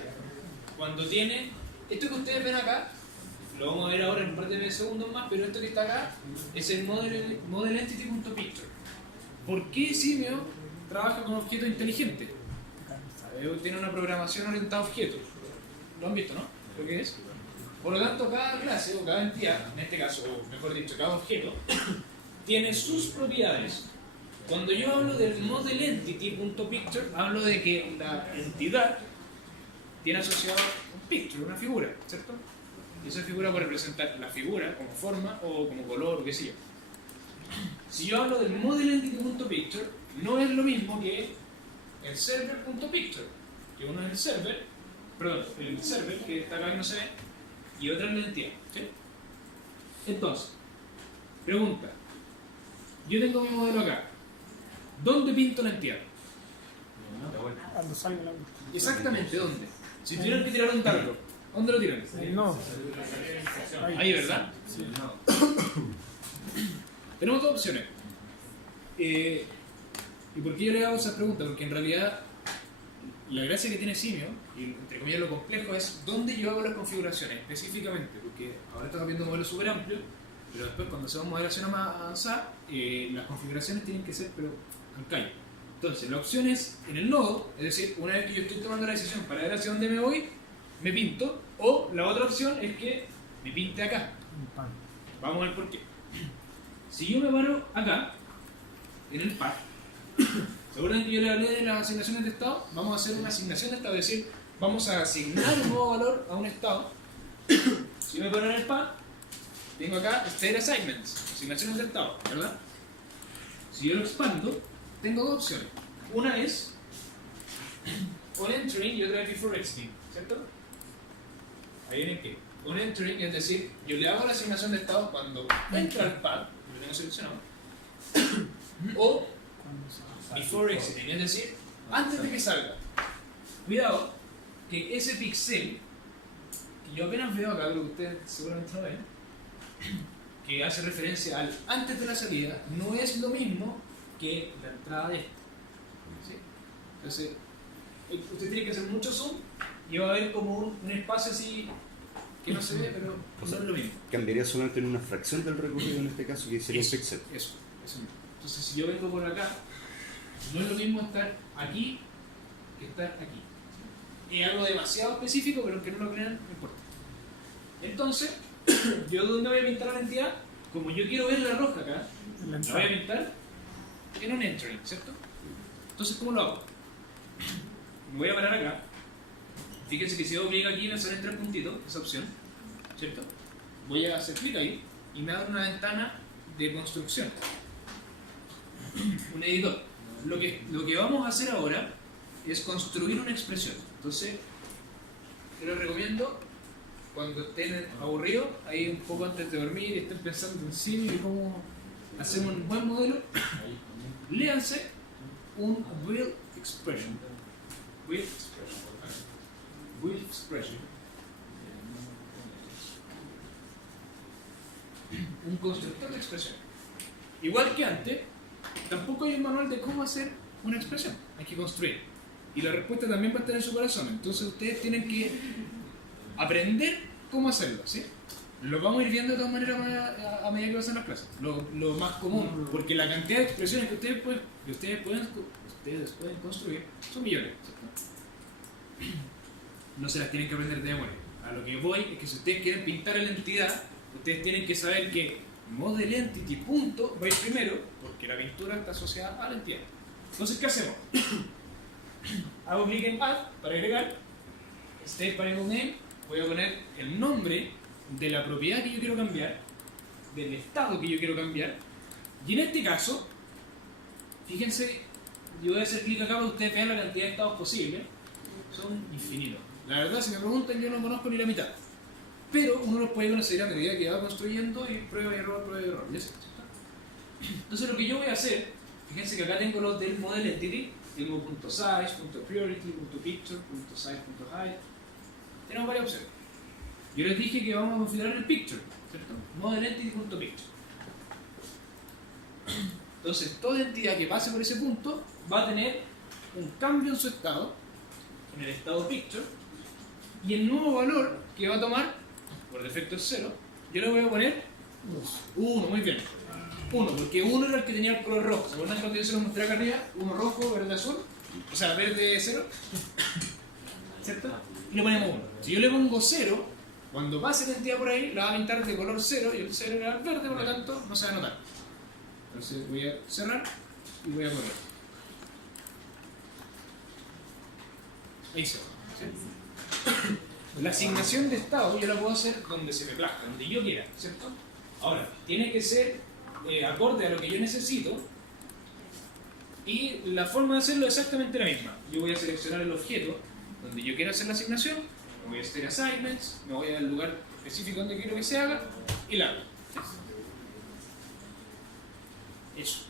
Cuando tiene esto que ustedes ven acá, lo vamos a ver ahora en un par de segundos más, pero esto que está acá es el model entity.picture. ¿Por qué Simio trabaja con objetos inteligentes? Tiene una programación orientada a objetos. ¿Lo han visto, no? ¿Lo que es? Por lo tanto, cada clase o cada entidad, en este caso, o mejor dicho, cada objeto, tiene sus propiedades. Cuando yo hablo del model entity.picture, hablo de que la entidad tiene asociado un picture, una figura, ¿cierto? Y esa figura puede representar la figura como forma o como color o qué sé yo. Si yo hablo del model entity.picture, no es lo mismo que el server.picture, que uno es el server que está acá y no se ve, y otra es la entidad. ¿Sí? Entonces, pregunta, yo tengo mi modelo acá, ¿dónde pinto la entidad? Cuando salga la Exactamente, ¿dónde? Si tuvieran que tirar un dardo, ¿dónde lo tiran? No. Ahí, ¿verdad? Sí. Tenemos dos opciones. ¿Y por qué yo le hago esa pregunta? Porque en realidad la gracia que tiene Simio, y entre comillas lo complejo, es dónde yo hago las configuraciones específicamente, porque ahora estamos viendo un modelo súper amplio, pero después cuando hacemos modelación más avanzada, las configuraciones tienen que ser pero al callo. Entonces la opción es en el nodo, es decir, una vez que yo estoy tomando la decisión para ver hacia dónde me voy, me pinto, o la otra opción es que me pinte acá. Vamos a ver por qué. Si yo me paro acá, en el par, ¿se acuerdan que yo le hablé de las asignaciones de estado? Vamos a hacer una asignación de estado, es decir, vamos a asignar un nuevo valor a un estado. Si yo me paro en el par, tengo acá state assignments, asignaciones de estado, ¿verdad? Si yo lo expando, tengo dos opciones. Una es on entering y otra es before exiting, ¿cierto? Ahí viene que on entering, es decir, yo le hago la asignación de estado cuando entra al pad, lo tengo seleccionado, o before exiting, es decir, antes de que salga. Cuidado, que ese pixel, que yo apenas veo acá, pero que ustedes seguramente no ven, que hace referencia al antes de la salida, no es lo mismo que la entrada de esto. ¿Sí? Entonces, usted tiene que hacer mucho zoom y va a ver como un espacio así que no se ve, pero no es lo mismo. Cambiaría solamente en una fracción del recorrido en este caso, que sería un pixel. Eso mismo. Entonces, si yo vengo por acá, no es lo mismo estar aquí que estar aquí. Es algo demasiado específico, pero que no lo crean, no importa. Entonces, ¿yo dónde voy a pintar la entidad? Como yo quiero ver la roja acá, la voy a pintar en un entering, ¿cierto? Entonces, ¿cómo lo hago? Me voy a parar acá. Fíjense que si hago clic aquí me salen 3 puntitos, esa opción, ¿cierto? Voy a hacer clic ahí y me abre una ventana de construcción, un editor. Lo que vamos a hacer ahora es construir una expresión. Entonces, yo les recomiendo, cuando estén aburridos, ahí un poco antes de dormir y estén pensando en sí y cómo hacer un buen modelo, léanse un Will Expression. Will Expression. Will Expression. Un constructor de expresión. Igual que antes, tampoco hay un manual de cómo hacer una expresión. Hay que construir. Y la respuesta también va a estar en su corazón. Entonces ustedes tienen que aprender cómo hacerlo, ¿sí? Lo vamos a ir viendo de todas maneras a medida que pasan las clases. Lo más común. Porque la cantidad de expresiones que ustedes pueden construir son millones, ¿cierto? No se las tienen que aprender de memoria. A lo que voy es que si ustedes quieren pintar a la entidad, ustedes tienen que saber que model entity punto va a ir primero, porque la pintura está asociada a la entidad. Entonces, ¿qué hacemos? Hago clic en add para agregar, state variable name, voy a poner el nombre de la propiedad que yo quiero cambiar, del estado que yo quiero cambiar, y en este caso, fíjense, yo voy a hacer clic acá para que ustedes vean la cantidad de estados posibles, son infinitos. La verdad, si me preguntan, yo no conozco ni la mitad. Pero uno los puede conocer a medida que va construyendo y prueba y error, prueba y error. ¿Ya? Entonces lo que yo voy a hacer, fíjense que acá tengo los del model entity, tengo .size, .priority, .picture, .size, .height. Tenemos varias opciones. Yo les dije que vamos a configurar el picture, ¿cierto? Model entity.picture. Entonces toda entidad que pase por ese punto va a tener un cambio en su estado, en el estado picture, y el nuevo valor que va a tomar, por defecto es 0, yo le voy a poner 1, muy bien. 1, porque 1 era el que tenía el color rojo. ¿Se acuerdan cuando yo se lo mostré acá arriba? 1 rojo, verde azul, o sea, verde 0, ¿cierto? Y le ponemos 1. Si yo le pongo 0, cuando pase la entidad por ahí, la va a pintar de color 0 y el 0 era verde, por lo tanto no se va a notar. Entonces voy a cerrar y voy a poner. Ahí se va. ¿Sí? La asignación de estado yo la puedo hacer donde se me plazca, donde yo quiera, ¿cierto? Ahora, tiene que ser acorde a lo que yo necesito y la forma de hacerlo es exactamente la misma. Yo voy a seleccionar el objeto donde yo quiero hacer la asignación, me voy a hacer assignments, me voy al lugar específico donde quiero que se haga y la hago. Eso.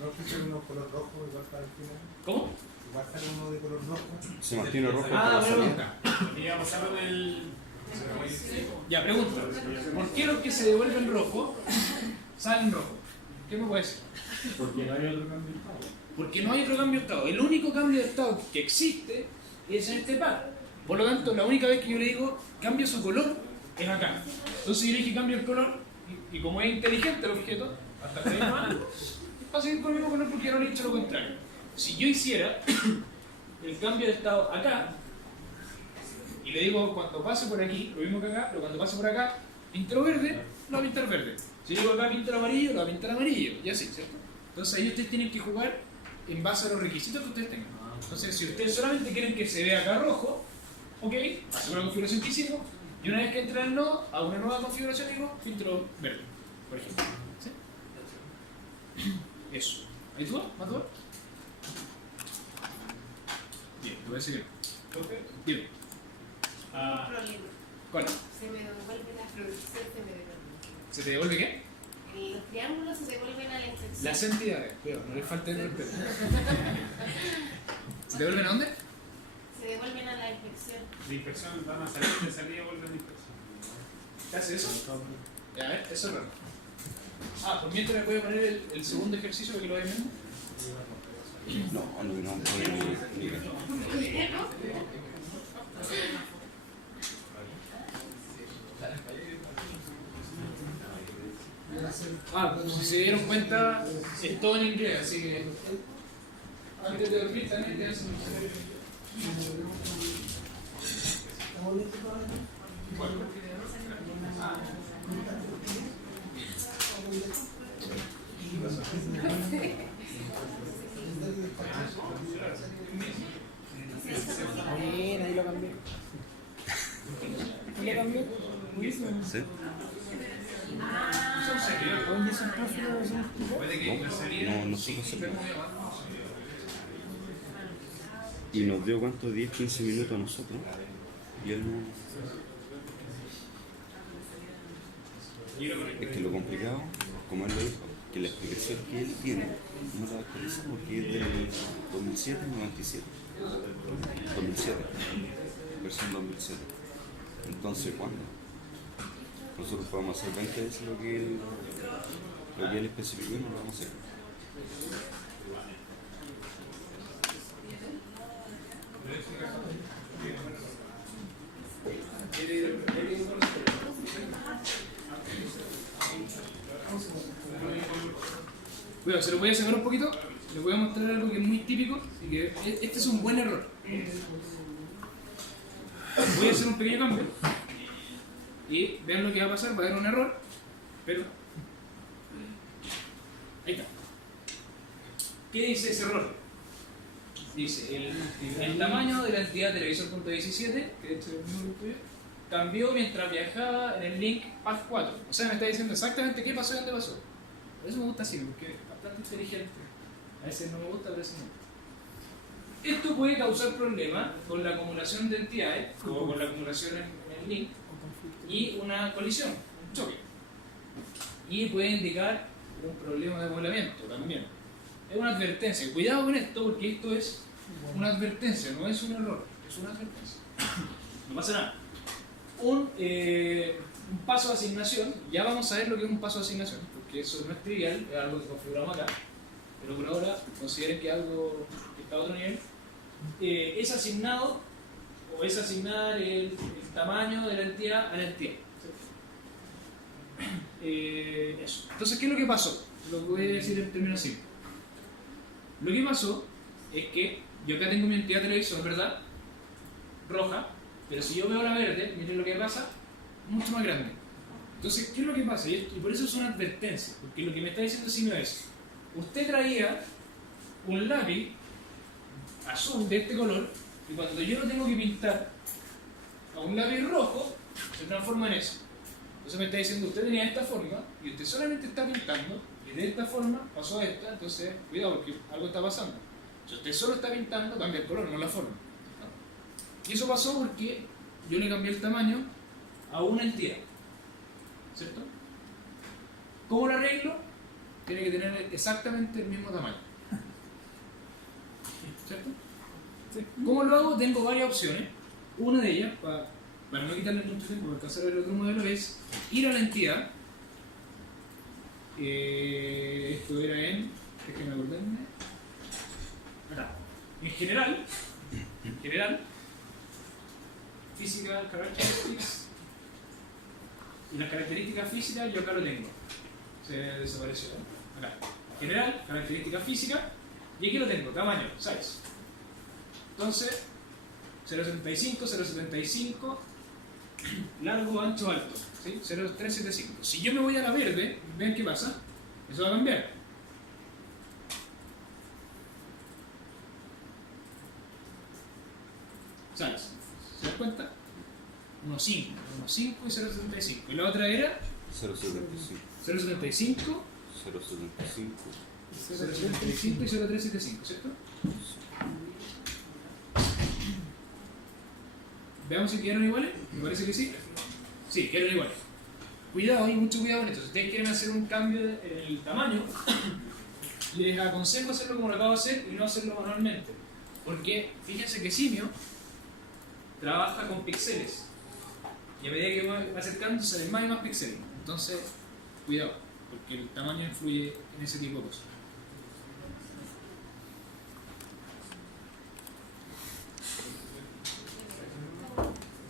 ¿No pusieron uno color rojo igual para el final? ¿Cómo? ¿Igual para uno de color rojo? Se mantiene rojo. Ah, pero buena salía. pregunta. Ya pasaron el. Ya, pregunta. ¿Por qué los que se devuelven rojo salen rojo? ¿Qué me puede decir? Porque no hay otro cambio de estado. Porque no hay otro cambio de estado. El único cambio de estado que existe es en este par. Por lo tanto, la única vez que yo le digo cambia su color es acá. Entonces yo le dije cambio el color y como es inteligente el objeto, hasta que va a seguir con el mismo color porque no le he dicho lo contrario. Si yo hiciera el cambio de estado acá y le digo cuando pase por aquí, lo mismo que acá, pero cuando pase por acá, píntalo verde, lo va a pintar verde. Si digo acá píntalo amarillo, lo va a pintar amarillo. Y así, ¿cierto? Entonces ahí ustedes tienen que jugar en base a los requisitos que ustedes tengan. Entonces si ustedes solamente quieren que se vea acá rojo, ok, hace una configuración que hicimos, y una vez que entra el nodo, hago una nueva configuración y digo píntalo verde, por ejemplo. ¿Sí? Eso. ¿Hay duda? ¿Más duda? Bien, te voy a seguir. Dime. Un problema. ¿Cuál? Se me devuelve la producción, se me devuelve. ¿Se te devuelve qué? Los triángulos se devuelven a la inspección. Las entidades. Cuidado, no le falte el respeto. ¿Se te devuelven a dónde? Se devuelven a la inspección. De inspección van a salir de salida y vuelven a inspección. ¿Qué hace eso? Ya, a ver, eso es raro. Ah, por mientras le voy a poner el segundo ejercicio para que lo vean mismo. No Ah, pues si se dieron cuenta, es todo en inglés, así que antes de dormir también te hacen ¿Estamos listos para esto? Bien, ahí lo cambié. Ahí lo cambié. Buenísimo. ¿Sí? Ah, ¿y ese profe lo se explica? Puede que la salida No, no sí, supo hacerlo. pero muy abajo. Y nos dio cuántos 10, 15 minutos a nosotros. Y él no. Es que lo complicado, como él lo dijo, que la explicación que él tiene no la actualiza porque es del 2007, 97. 2007. Versión 2007. Entonces, ¿cuándo? Nosotros podemos hacer 20 veces lo que él especificó y no lo vamos a hacer. Bueno, se lo voy a sacar un poquito, les voy a mostrar algo que es muy típico y que este es un buen error. Voy a hacer un pequeño cambio y vean lo que va a pasar, va a haber un error, pero ahí está. ¿Qué dice ese error? Dice, el tamaño de la entidad televisor.17, que de hecho es el mismo tuyo, cambió mientras viajaba en el link path 4. O sea, me está diciendo exactamente qué pasó y dónde pasó. Por eso me gusta así, porque es bastante inteligente. A veces no me gusta, a veces no. Esto puede causar problemas con la acumulación de entidades, o con la acumulación en el link, y una colisión, un choque. Y puede indicar un problema de volamiento también. Es una advertencia. Cuidado con esto, porque esto es una advertencia, no es un error, es una advertencia. No pasa nada. Un paso de asignación, ya vamos a ver lo que es un paso de asignación, porque eso no es trivial, es algo que configuramos acá, pero por ahora consideren que es algo que está a otro nivel. Es asignado o es asignar el tamaño de la entidad a la entidad. Eso. Entonces, ¿qué es lo que pasó? Lo voy a decir en términos simples. Lo que pasó es que yo acá tengo mi entidad televisor, ¿verdad? Roja, pero si yo veo la verde, miren lo que pasa, mucho más grande. Entonces, ¿qué es lo que pasa? Y por eso es una advertencia, porque lo que me está diciendo Simio es, usted traía un lápiz azul de este color, y cuando yo lo tengo que pintar a un lápiz rojo, se transforma en eso. Entonces me está diciendo, usted tenía esta forma, y usted solamente está pintando, y de esta forma pasó a esta, entonces cuidado porque algo está pasando. Si usted solo está pintando, cambia el color, no la forma. Y eso pasó porque yo le cambié el tamaño a una entidad. ¿Cierto? ¿Cómo lo arreglo? Tiene que tener exactamente el mismo tamaño. ¿Cierto? ¿Cómo lo hago? Tengo varias opciones. Una de ellas, para no quitarle mucho tiempo, para alcanzar a ver el otro modelo, es ir a la entidad. Esto era en... déjenme acordarme. Acá. En general, Physical Characteristics. Y las características físicas yo acá lo tengo. Se desapareció. Acá. General, características físicas. Y aquí lo tengo, tamaño, size. Entonces, 0.75, 0.75, largo, ancho, alto. ¿Sí? 0.375. Si yo me voy a la verde, ¿ven qué pasa? Eso va a cambiar. Size. ¿Se dan cuenta? 1.5 y 0.75. Y la otra era 0.75. 0.75, 0.75. 0.75 y 0.375, ¿cierto? Veamos si quedaron iguales. Me parece que sí. Sí, quedaron iguales. Cuidado, hay mucho cuidado con esto. Si ustedes quieren hacer un cambio en el tamaño, les aconsejo hacerlo como lo acabo de hacer y no hacerlo manualmente. Porque fíjense que Simio trabaja con píxeles. Y a medida que va acercando salen más y más píxeles. Entonces, cuidado, porque el tamaño influye en ese tipo de cosas.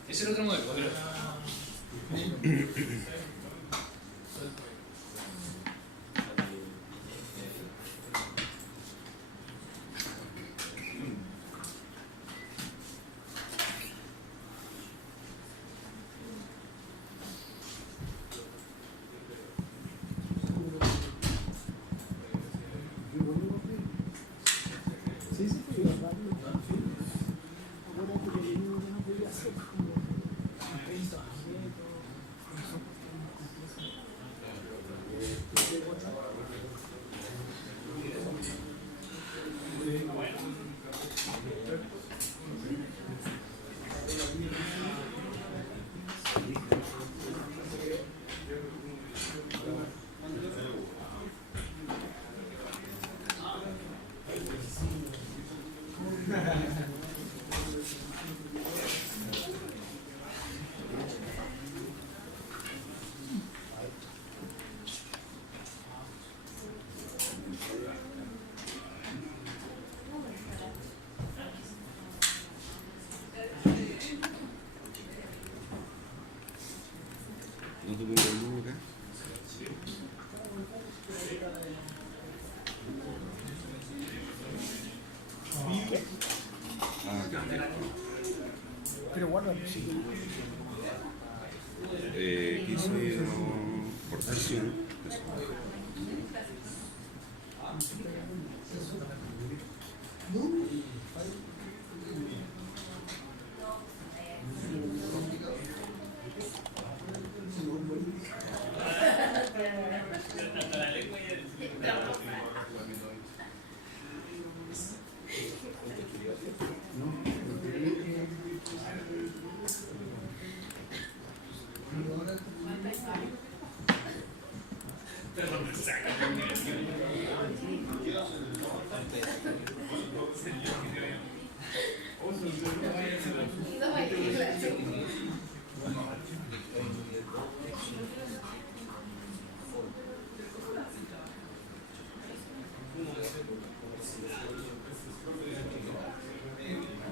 Ese es el otro modelo, pero... Sí, sí, sí, verdad. Acuérdate que el único que no podía hacer como ¿No te pongo el nuevo acá? Ah, acá. Pero guarda, si tú. Quise por sesión.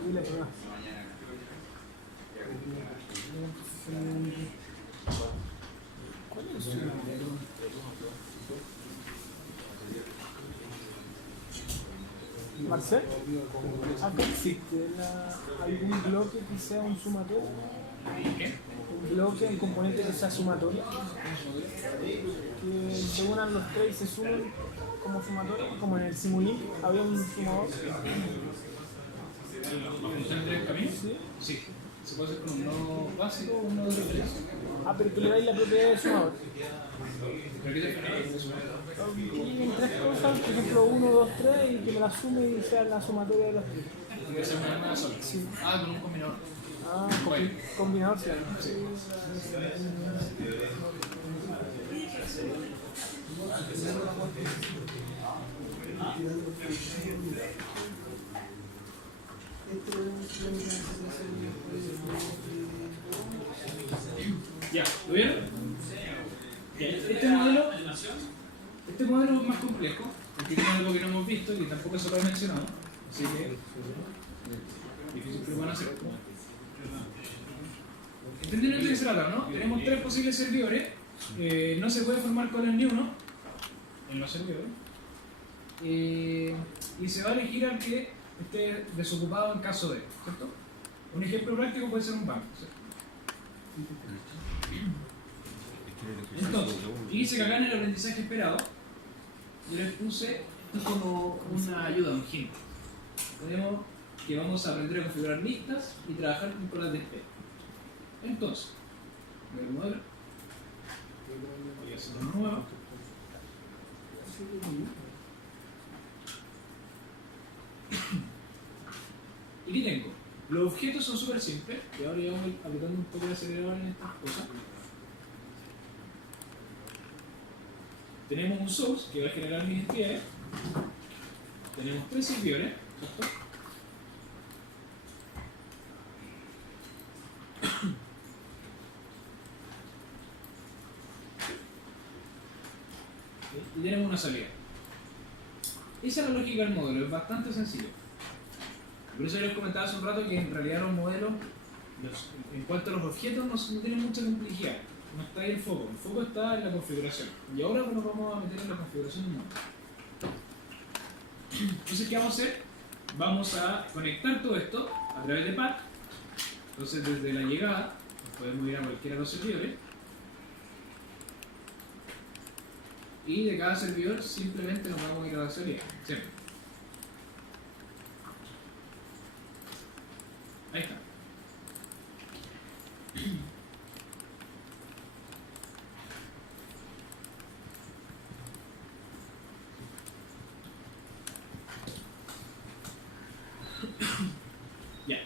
Dile que no. ¿Cuál es su modelo? Marcel, ¿acá existe algún bloque que sea un sumatorio? ¿Qué? Un bloque, un componente que sea sumatorio. Que se unan los tres y se sumen como sumatorio, como en el Simulink había un sumador. ¿Función tres caminos? Sí. Sí. Se puede hacer con un nodo básico o un nodo de referencia. Ah, pero tú le dais la propiedad de sumador. ¿Pero qué te refieres? Tienen tres cosas, por ejemplo 1, 2, 3 y que me la sume y sea la sumatoria de los tres. Puede ser una nueva sola. Sí. Ah, con un combinador. Ah, combinador, sí. Ya, ¿lo vieron? Bien, este modelo es más complejo, porque tiene algo que no hemos visto y tampoco se lo he mencionado, así que difícil que lo van a hacer. ¿Entendieron de qué se trata, no? Tenemos tres posibles servidores, no se puede formar con ni uno en los servidores, y se va a elegir al que esté desocupado en caso de, ¿cierto? Un ejemplo práctico puede ser un banco, ¿cierto? Entonces, fíjense que acá en el aprendizaje esperado, yo les puse esto como una ayuda, un hint. Tenemos que vamos a aprender a configurar listas y trabajar con colas de espera. Entonces, voy a modelo, voy a hacer una nueva. ¿Y qué tengo? Los objetos son súper simples, y ahora ya vamos apretando un poco el acelerador en estas cosas. Tenemos un source que va a generar mis entidades. Tenemos tres servidores, ¿cierto? Y tenemos una salida. Esa es la lógica del modelo, es bastante sencillo. Por eso yo les comentaba hace un rato que en realidad los modelos, en cuanto a los objetos, no tienen mucha complejidad. No está ahí el foco está en la configuración. Y ahora nos vamos a meter en la configuración de un modelo. Entonces, ¿qué vamos a hacer? Vamos a conectar todo esto a través de path. Entonces, desde la llegada, podemos ir a cualquiera de los servidores. Y de cada servidor simplemente nos vamos a ir a la salida. Siempre. Ahí está. Ya.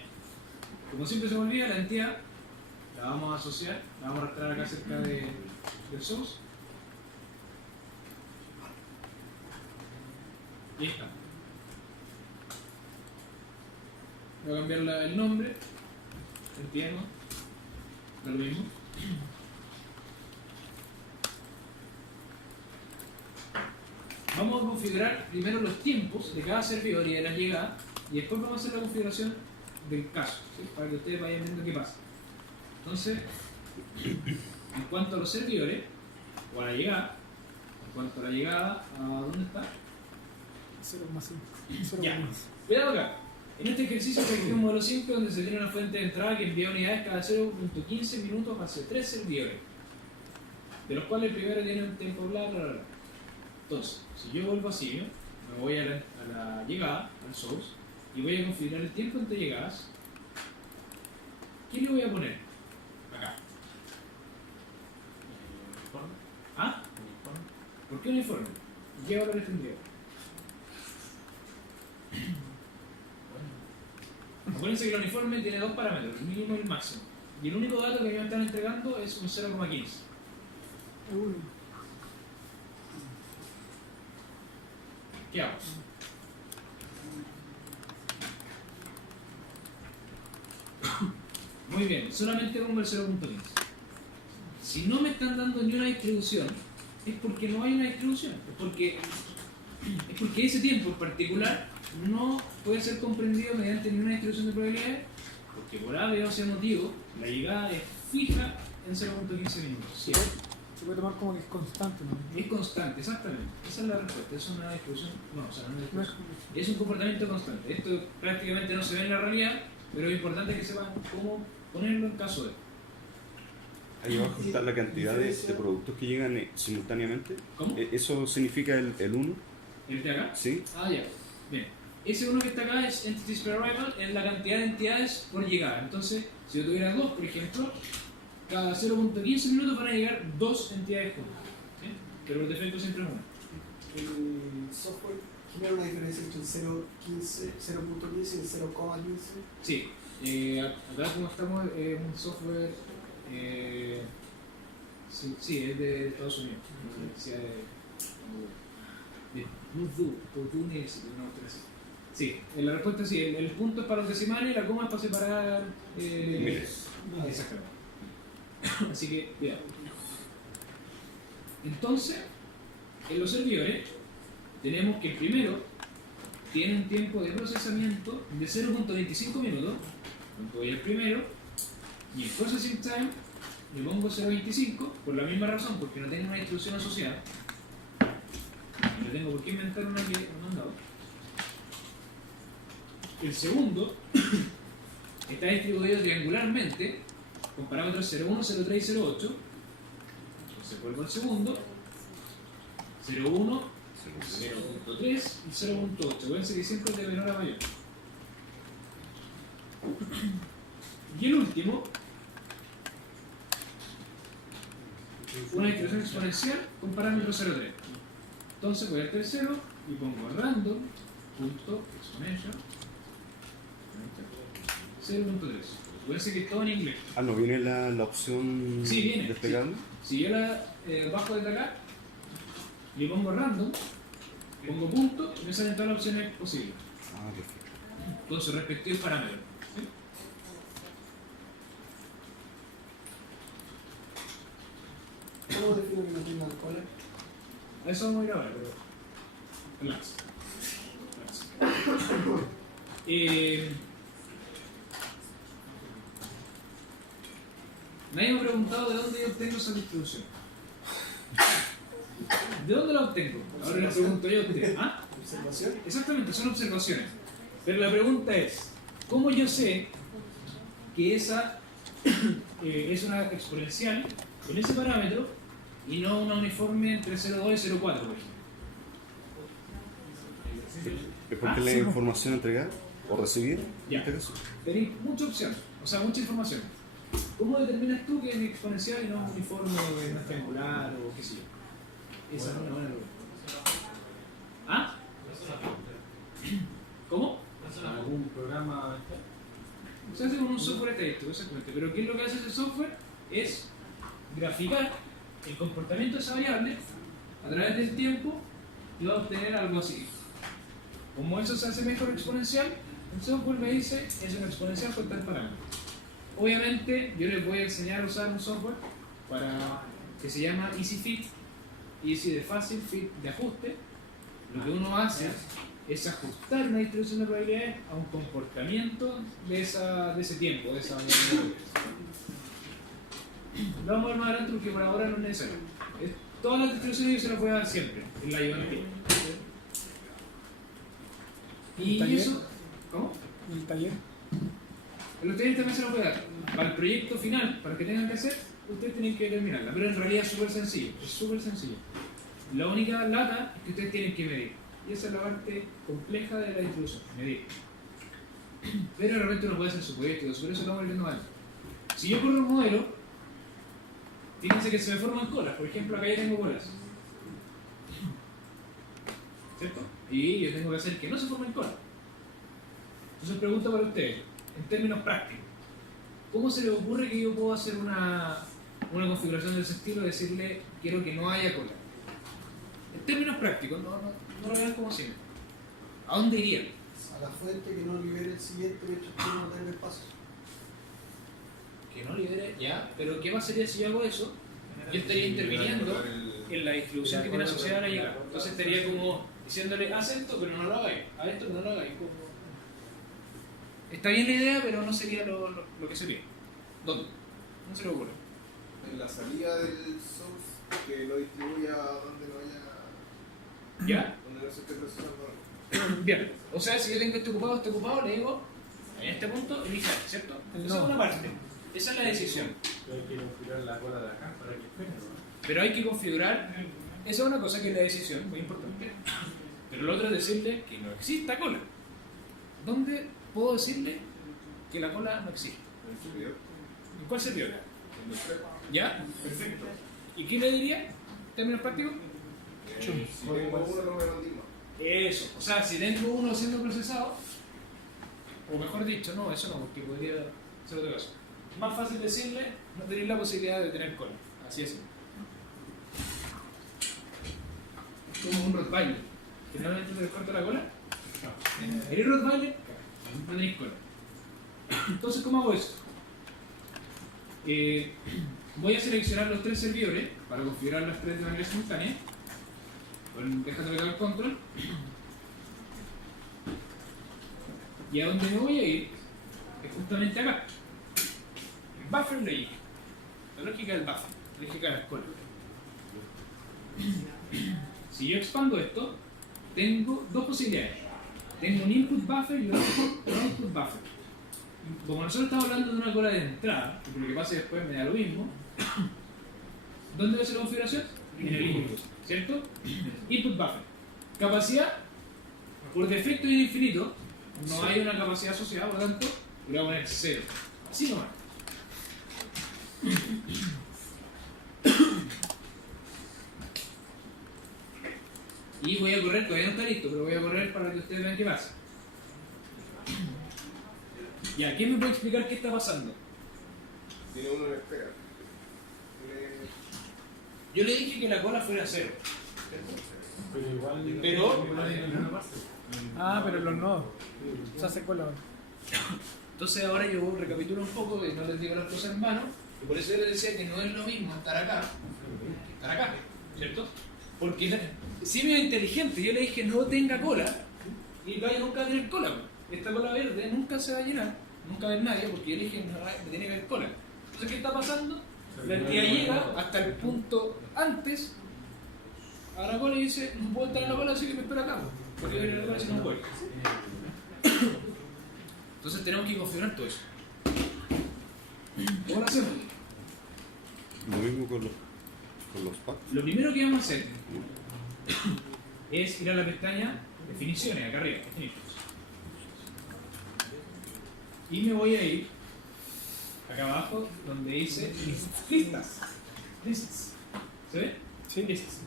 Como siempre se me olvida, la entidad la vamos a asociar, la vamos a rastrear acá cerca del source. Y ahí está. Voy a cambiar el nombre. Entiendo. Da lo mismo. Vamos a configurar primero los tiempos de cada servidor y de la llegada, y después vamos a hacer la configuración del caso, ¿sí? Para que ustedes vayan viendo qué pasa. Entonces, en cuanto a los servidores, o a la llegada, ¿a dónde está? 0,5. Ya. Cuidado acá. En este ejercicio se un modelo simple donde se tiene una fuente de entrada que envía unidades cada 0.15 minutos hacia 3 servidores, de los cuales el primero tiene un tiempo bla bla bla. Entonces, si yo vuelvo así, me voy a la llegada, al source, y voy a configurar el tiempo entre llegadas. ¿Qué le voy a poner? Acá. ¿Ah? ¿Por qué uniforme? ¿Qué valores tendría? Acuérdense que el uniforme tiene dos parámetros, el mínimo y el máximo. Y el único dato que me están entregando es un 0,15. ¿Qué hago? Muy bien, solamente pongo el 0.15. Si no me están dando ni una distribución, es porque no hay una distribución. Es porque ese tiempo en particular no puede ser comprendido mediante ninguna distribución de probabilidades, porque por A, B o C motivo, la llegada es fija en 0.15 minutos. ¿Sí? Se puede tomar como que es constante, ¿no? Es constante, exactamente. Esa es la respuesta. Es una distribución. No, o sea, no es una distribución. Es un comportamiento constante. Esto prácticamente no se ve en la realidad, pero es importante que sepan cómo ponerlo en caso de. Ahí abajo está la cantidad de productos que llegan simultáneamente. ¿Cómo? ¿Eso significa el 1? ¿El de acá? Sí. Ah, ya. Bien. Ese uno que está acá es Entities per Arrival, es la cantidad de entidades por llegada. Entonces, si yo tuviera 2, por ejemplo, cada 0.15 minutos van a llegar 2 entidades juntas. ¿Sí? Pero el defecto siempre es 1. El software genera una diferencia entre el 0.15 y el 0,15. Sí. Acá como estamos en un software... sí, es de Estados Unidos. La Universidad de Purdue University, una otra así. Sí, la respuesta es sí. El punto es para los decimales y la coma es para separar Miles. Exactamente. Así que, cuidado. Entonces, en los servidores, tenemos que el primero tiene un tiempo de procesamiento de 0.25 minutos. Entonces voy al primero y el processing time le pongo 0.25 por la misma razón, porque no tengo una instrucción asociada. Y no tengo por qué inventar una que no han dado. El segundo está distribuido triangularmente con parámetros 0,1, 0,3 y 0,8. Entonces vuelvo al segundo. 0,1, 0.3 y 0.8. Acuérdense que siempre es de menor a mayor. Y el último, una distribución exponencial con parámetro 0,3. Entonces voy al tercero y pongo random.exponential 0.3. Acuérdense que es todo en inglés. Ah, ¿no viene la opción Sí, viene. desplegable? Si yo la bajo desde acá, le pongo random, pongo punto y me salen todas las opciones posibles Ah, perfecto. con sus respectivos parámetros. ¿Sí? ¿Cómo defino que no tenga cola? A eso vamos a ir ahora, pero relax. Nadie me ha preguntado de dónde yo obtengo esa distribución. ¿De dónde la obtengo? Ahora le pregunto yo a usted. ¿Ah? ¿Observación? Exactamente, son observaciones. Pero la pregunta es, ¿cómo yo sé que esa es una exponencial con ese parámetro y no una uniforme entre 0,2 y 0,4, por ejemplo? ¿Es porque la información entregada o recibida? Ya. En este caso. Tenéis mucha opción, o sea, mucha información. ¿Cómo determinas tú que es exponencial y no uniforme o no es triangular o qué sé yo? Esa es una buena pregunta. ¿Ah? ¿Cómo? ¿Algún programa? Se hace con un software estadístico, exactamente. Pero ¿qué es lo que hace ese software? Es graficar el comportamiento de esa variable a través del tiempo y va a obtener algo así. Como eso se hace mejor exponencial, el software me dice es una exponencial con tal parámetro. Obviamente yo les voy a enseñar a usar un software que se llama EasyFit, Easy de fácil, Fit de ajuste. Lo que uno hace es ajustar una distribución de probabilidades a un comportamiento de ese tiempo, de esa variable. Lo vamos a ver más adelante porque por ahora no es necesario. Todas las distribuciones yo se las voy a dar siempre en la IoT. ¿El taller? eso, ¿cómo? El taller. En los talleres también se las voy a dar. Para el proyecto final, para que tengan que hacer, ustedes tienen que terminarla. Pero en realidad es súper sencillo. Es súper sencillo. La única lata es que ustedes tienen que medir. Y esa es la parte compleja de la distribución, medir. Pero de repente uno puede hacer su proyecto, por eso lo vamos viendo más. Si yo corro un modelo, fíjense que se me forman colas. Por ejemplo, acá ya tengo colas. ¿Cierto? Y yo tengo que hacer que no se formen colas. Entonces pregunto para ustedes, en términos prácticos, ¿cómo se les ocurre que yo puedo hacer una configuración de ese estilo y decirle quiero que no haya cola? En términos prácticos, no lo vean como siempre. ¿A dónde irían? A la fuente que no libere el siguiente mientras que no tenga espacio. Que no libere, ya, pero ¿qué pasaría si yo hago eso? Yo estaría interviniendo en la distribución que tiene asociada a la llegada. Entonces estaría como diciéndole, haz esto, pero no lo hagáis, haz esto, pero no lo hagáis. Está bien la idea, pero no sería lo que sería. ¿Dónde? No se le ocurre. En la salida del source, que lo distribuya donde no haya. ¿Ya? Donde no se esté procesando. Bien. O sea, si yo tengo este ocupado, le digo, en este punto, elija, ¿cierto? Esa es una parte. Esa es la decisión. Pero hay que configurar la cola de acá para que espere, ¿no? Pero hay que configurar, esa es una cosa que es la decisión, muy importante. Pero lo otro es decirle que no exista cola. ¿Dónde puedo decirle que la cola no existe? En el servidor. ¿En cuál servidor? En el thread. ¿Ya? Perfecto. ¿Y qué le diría? ¿En términos prácticos? Si tengo uno, no me bandimos. Eso. O sea, si tengo uno siendo procesado, o mejor dicho, no, eso no, porque podría ser otro caso. Más fácil decirle, no tenéis la posibilidad de tener cola. Así es. Como un Rottweiler. Generalmente te corta la cola. No. ¿Eres Rottweiler? No tenéis cola. Entonces, ¿cómo hago eso? Voy a seleccionar los 3 servidores para configurar las 3 de manera simultánea. Dejando que haga el control. Y a donde me voy a ir es justamente acá. Buffer logic. La lógica del buffer. La lógica de la escuela. Si yo expando esto, tengo dos posibilidades. Tengo un input buffer y un output buffer. Como nosotros estamos hablando de una cola de entrada, porque lo que pase después me da lo mismo, ¿dónde va a ser la configuración? En el input, ¿cierto? Input buffer. Capacidad, por defecto y infinito, no hay una capacidad asociada, por lo tanto, le voy a poner 0. Así nomás. Y voy a correr, todavía no está listo, pero voy a correr para que ustedes vean qué pasa. Ya, ¿quién me puede explicar qué está pasando? Tiene uno en espera. Yo le dije que la cola fuera 0. Pero igual. Pero- Pero los nodos. Se hace cola. Entonces ahora yo recapitulo un poco y no les digo las cosas en mano, y por eso yo les decía que no es lo mismo estar acá que estar acá, ¿cierto? Porque si me inteligente, yo le dije no tenga cola, y vaya nunca va a tener cola. Esta cola verde nunca se va a llenar, nunca va a haber nadie, porque yo le dije no, me tiene que haber cola. Entonces, ¿qué está pasando? La entidad llega hasta el punto antes a la cola y dice, no puedo estar en la cola, así que me espero acá, porque yo en la cola si no puedo. Entonces tenemos que configurar todo eso. ¿Cómo lo hacemos? Lo mismo con los packs. Lo primero que vamos a hacer es ir a la pestaña Definiciones, acá arriba, Definitions. Y me voy a ir acá abajo donde dice Listas. Lists. ¿Se ve? Sí. Listas.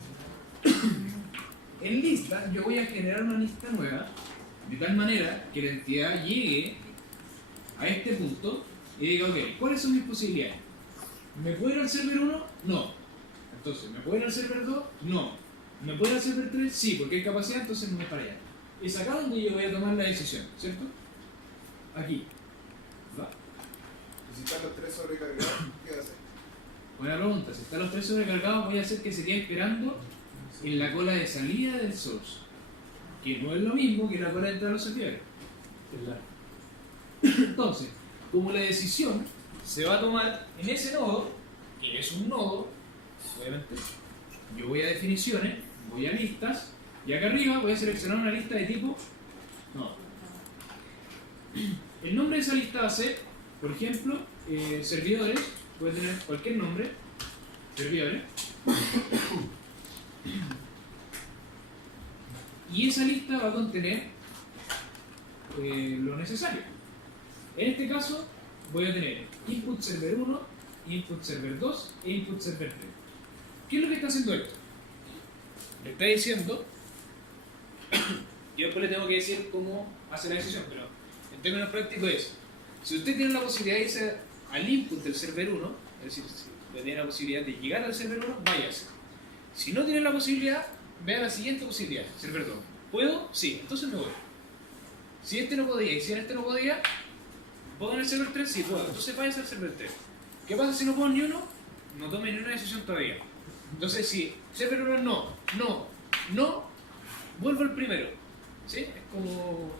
En lista yo voy a generar una lista nueva de tal manera que la entidad llegue a este punto y diga, ok, ¿cuáles son mis posibilidades? ¿Me puedo ir al server 1? No. Entonces, ¿me puedo ir al server 2? No. ¿Me puedo ir al server 3? Sí, porque hay capacidad, entonces me voy para allá. es acá donde yo voy a tomar la decisión, ¿cierto? Aquí. ¿Va? Y si están los tres sobrecargados, ¿qué hace? Buena pregunta. Si están los tres sobrecargados, voy a hacer que se quede esperando en la cola de salida del source. Que no es lo mismo que la cola de entrada de los servidores. Entonces, como la decisión se va a tomar en ese nodo, que es un nodo, obviamente, yo voy a definiciones, voy a listas, y acá arriba voy a seleccionar una lista de tipo nodo. El nombre de esa lista va a ser, por ejemplo, servidores, puede tener cualquier nombre, servidores, y esa lista va a contener lo necesario. En este caso voy a tener input server 1, input server 2 e input server 3. ¿Qué es lo que está haciendo esto? Le está diciendo, yo después le tengo que decir cómo hace la decisión, pero en términos prácticos es, si usted tiene la posibilidad de irse al input del server 1, es decir, si usted tiene la posibilidad de llegar al server 1, váyase. Si no tiene la posibilidad, vea la siguiente posibilidad, server 2. ¿Puedo? Sí, entonces me voy. Si este no podía y si en este no podía, ¿puedo en el server 3? Sí, puedo. Entonces váyase al server 3. ¿Qué pasa si no puedo ni uno? No tome ni una decisión todavía. Entonces, si server 1 no, vuelvo al primero. ¿Sí? Es como...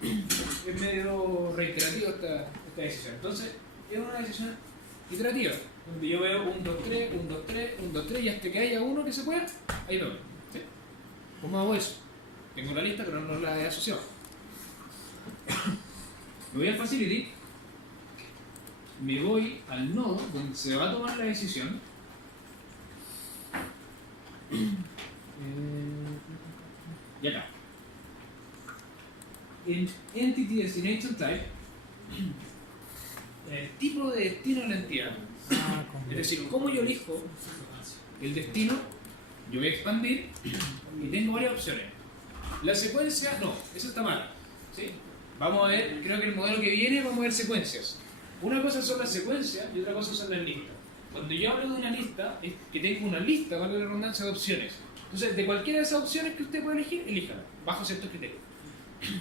es medio reiterativo esta decisión. Entonces, es una decisión iterativa, donde yo veo 1, 2, 3, 1, 2, 3, 1, 2, 3, y hasta que haya uno que se pueda, ahí lo veo. ¿Sí? ¿Cómo hago eso? Tengo la lista, pero no la he asociado. Me voy al Facility, me voy al nodo donde se va a tomar la decisión. Y acá. En Entity Destination Type, en el tipo de destino de la entidad, es decir, cómo yo elijo el destino, yo voy a expandir y tengo varias opciones. La secuencia, no, eso está mal. ¿Sí? Vamos a ver, creo que el modelo que viene vamos a ver secuencias. Una cosa son las secuencias y otra cosa son las listas. Cuando yo hablo de una lista, es que tengo una lista, vale la redundancia, de opciones. Entonces, de cualquiera de esas opciones que usted pueda elegir, elíjala, bajo ciertos criterios.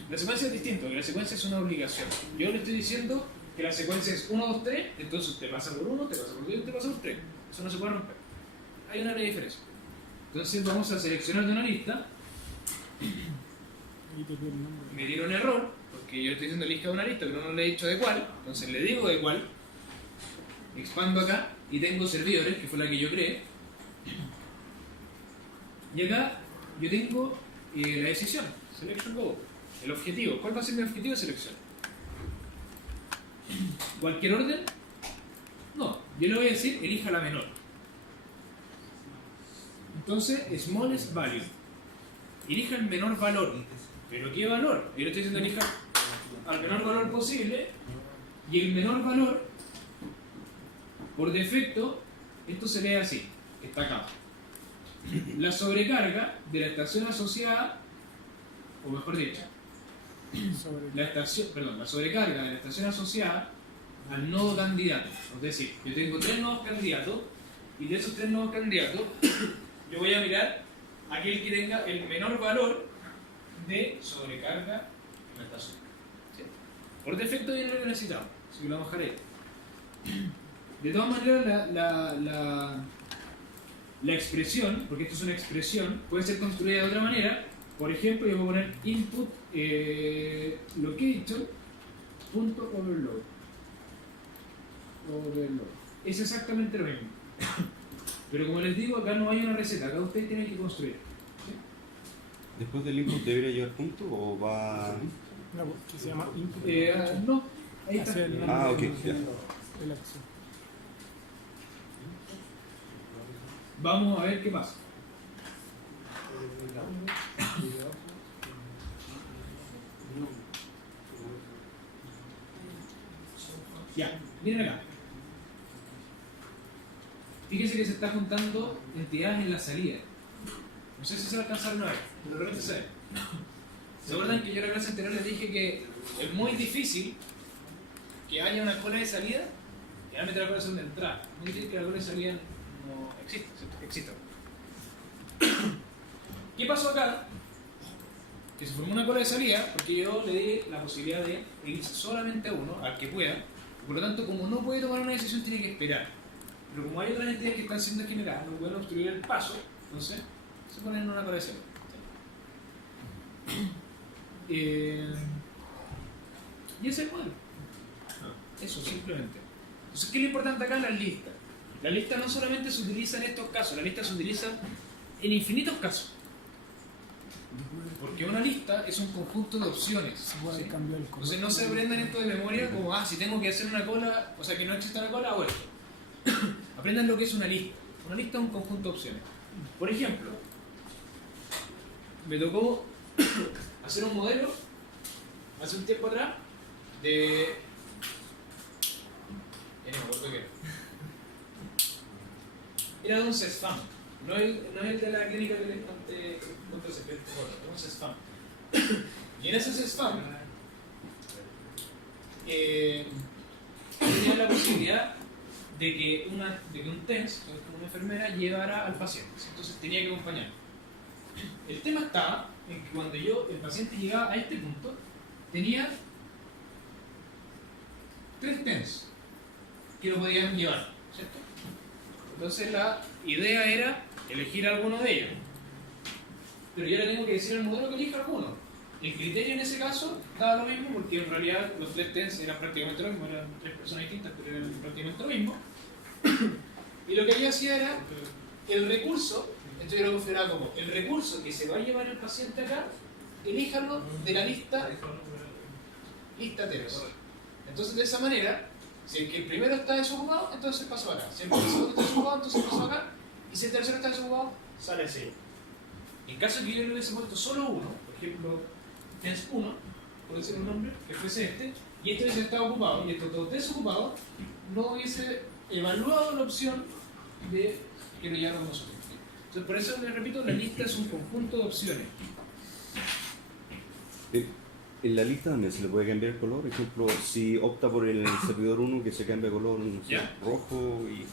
La secuencia es distinto, porque la secuencia es una obligación. Yo le estoy diciendo que la secuencia es 1, 2, 3, entonces usted pasa por 1, te pasa por 2, te pasa por 3. Eso no se puede romper. Hay una leve diferencia. Entonces vamos a seleccionar de una lista. Me dieron error, porque yo le estoy diciendo elija una lista, pero no le he dicho de cuál. Entonces le digo de cuál. Expando acá y tengo servidores, que fue la que yo creé. Y acá yo tengo la decisión, selection goal, el objetivo. ¿Cuál va a ser mi objetivo de selección? ¿Cualquier orden? No, yo le voy a decir elija la menor. Entonces, smallest value. Elija el menor valor. ¿Pero qué valor? Yo le estoy diciendo elija al menor valor posible, y el menor valor, por defecto, esto se lee así, está acá. La sobrecarga de la estación asociada, o mejor dicho, la sobrecarga de la estación asociada al nodo candidato. Es decir, yo tengo 3 nodos candidatos, y de esos 3 nodos candidatos, yo voy a mirar aquel que tenga el menor valor de sobrecarga en la estación. ¿Sí? Por defecto viene lo que necesitamos, así que lo bajaré. De todas maneras, la expresión, porque esto es una expresión, puede ser construida de otra manera. Por ejemplo, yo voy a poner input location.overload. Es exactamente lo mismo. Pero como les digo, acá no hay una receta, acá ustedes tienen que construir. ¿Sí? ¿Después del input debería llevar punto o va...? No, que se llama input. No, ahí está. Ah, ok, ya. Vamos a ver qué pasa. Ya, miren acá. Fíjense que se está juntando entidades en la salida. No sé si se va a alcanzar una vez, pero de repente se ve. ¿Se acuerdan que yo en la clase anterior les dije que es muy difícil que haya una cola de salida? Generalmente la cola es de entrada. Muy difícil que la cola de salida no exista. ¿Qué pasó acá? que se formó una cola de salida porque yo le di la posibilidad de irse solamente a uno, al que pueda. Por lo tanto, como no puede tomar una decisión, tiene que esperar. Pero como hay otras entidades que están siendo generadas, no pueden obstruir el paso, entonces se ponen en una cola de salida. Y ese es el modelo. Eso, simplemente. Entonces, ¿qué es lo importante acá? Las listas. La lista no solamente se utiliza en estos casos, la lista se utiliza en infinitos casos. Porque una lista es un conjunto de opciones. Se puede ¿sí? cambiar el color. Entonces no se aprendan esto de memoria como, si tengo que hacer una cola, o sea, que no exista la cola, hago esto. Aprendan lo que es una lista. Una lista es un conjunto de opciones. Por ejemplo, me tocó hacer un modelo hace un tiempo atrás de... Ya no me acuerdo qué era. Era de un CESFAM. No es el de la clínica que les conté contra el secreto, es un CESFAM. Y en ese CESFAM tenía la posibilidad de que un TENS, que es como una enfermera, llevara al paciente. Entonces tenía que acompañar. El tema estaba en que cuando el paciente llegaba a este punto, tenía 3 TENS que lo podían llevar, ¿cierto? Entonces la idea era elegir alguno de ellos. Pero yo le tengo que decir al modelo que elija alguno. El criterio en ese caso daba lo mismo porque en realidad los 3 TENS eran prácticamente lo mismo, eran 3 personas distintas, pero eran prácticamente lo mismo. Y lo que yo hacía era el recurso, esto yo lo consideraba como el recurso que se va a llevar el paciente acá, elíjalo de la lista TENS. Entonces de esa manera, si el que el primero está desocupado, entonces paso acá. Si el segundo está desocupado, entonces paso acá. Y si el tercero está desocupado, sale así. En caso de que yo le hubiese puesto solo uno, por ejemplo, TENS 1, puede ser un nombre, que fuese este, y este hubiese estado ocupado y estos dos desocupados, no hubiese evaluado la opción de que lo lleváramos nosotros. Entonces, por eso les repito, la lista es un conjunto de opciones. En la lista también se le puede cambiar el color. Por ejemplo, si opta por el servidor 1 que se cambia de color, no sé, ¿Ya? rojo y...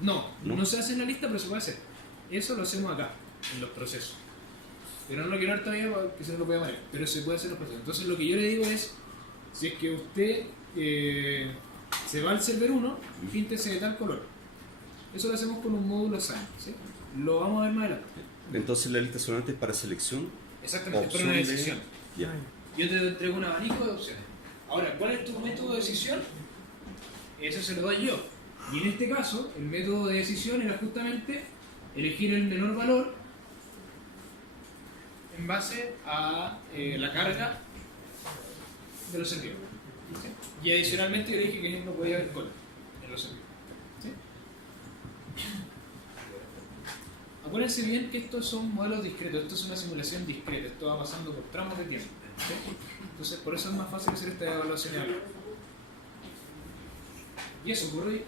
No se hace en la lista, pero se puede hacer. Eso lo hacemos acá, en los procesos. Pero no lo quiero dar todavía porque se no lo puede manejar. Pero se puede hacer en los procesos. Entonces lo que yo le digo es, si es que usted se va al server 1, píntese de tal color. Eso lo hacemos con un módulo SAN, ¿sí? Lo vamos a ver más adelante. Entonces la lista solamente es para selección. Exactamente, para Opción una de- decisión. Ya. Yo te entrego un abanico de opciones. Ahora, ¿cuál es tu método de decisión? Eso se lo doy yo. Y en este caso, el método de decisión era justamente elegir el menor valor en base a la carga de los servidores. ¿Sí? Y adicionalmente yo dije que no podía haber cola en los servidores. ¿Sí? Acuérdense bien que estos son modelos discretos, esto es una simulación discreta, esto va pasando por tramos de tiempo. ¿Sí? Entonces, por eso es más fácil hacer esta evaluación. Y eso ocurre.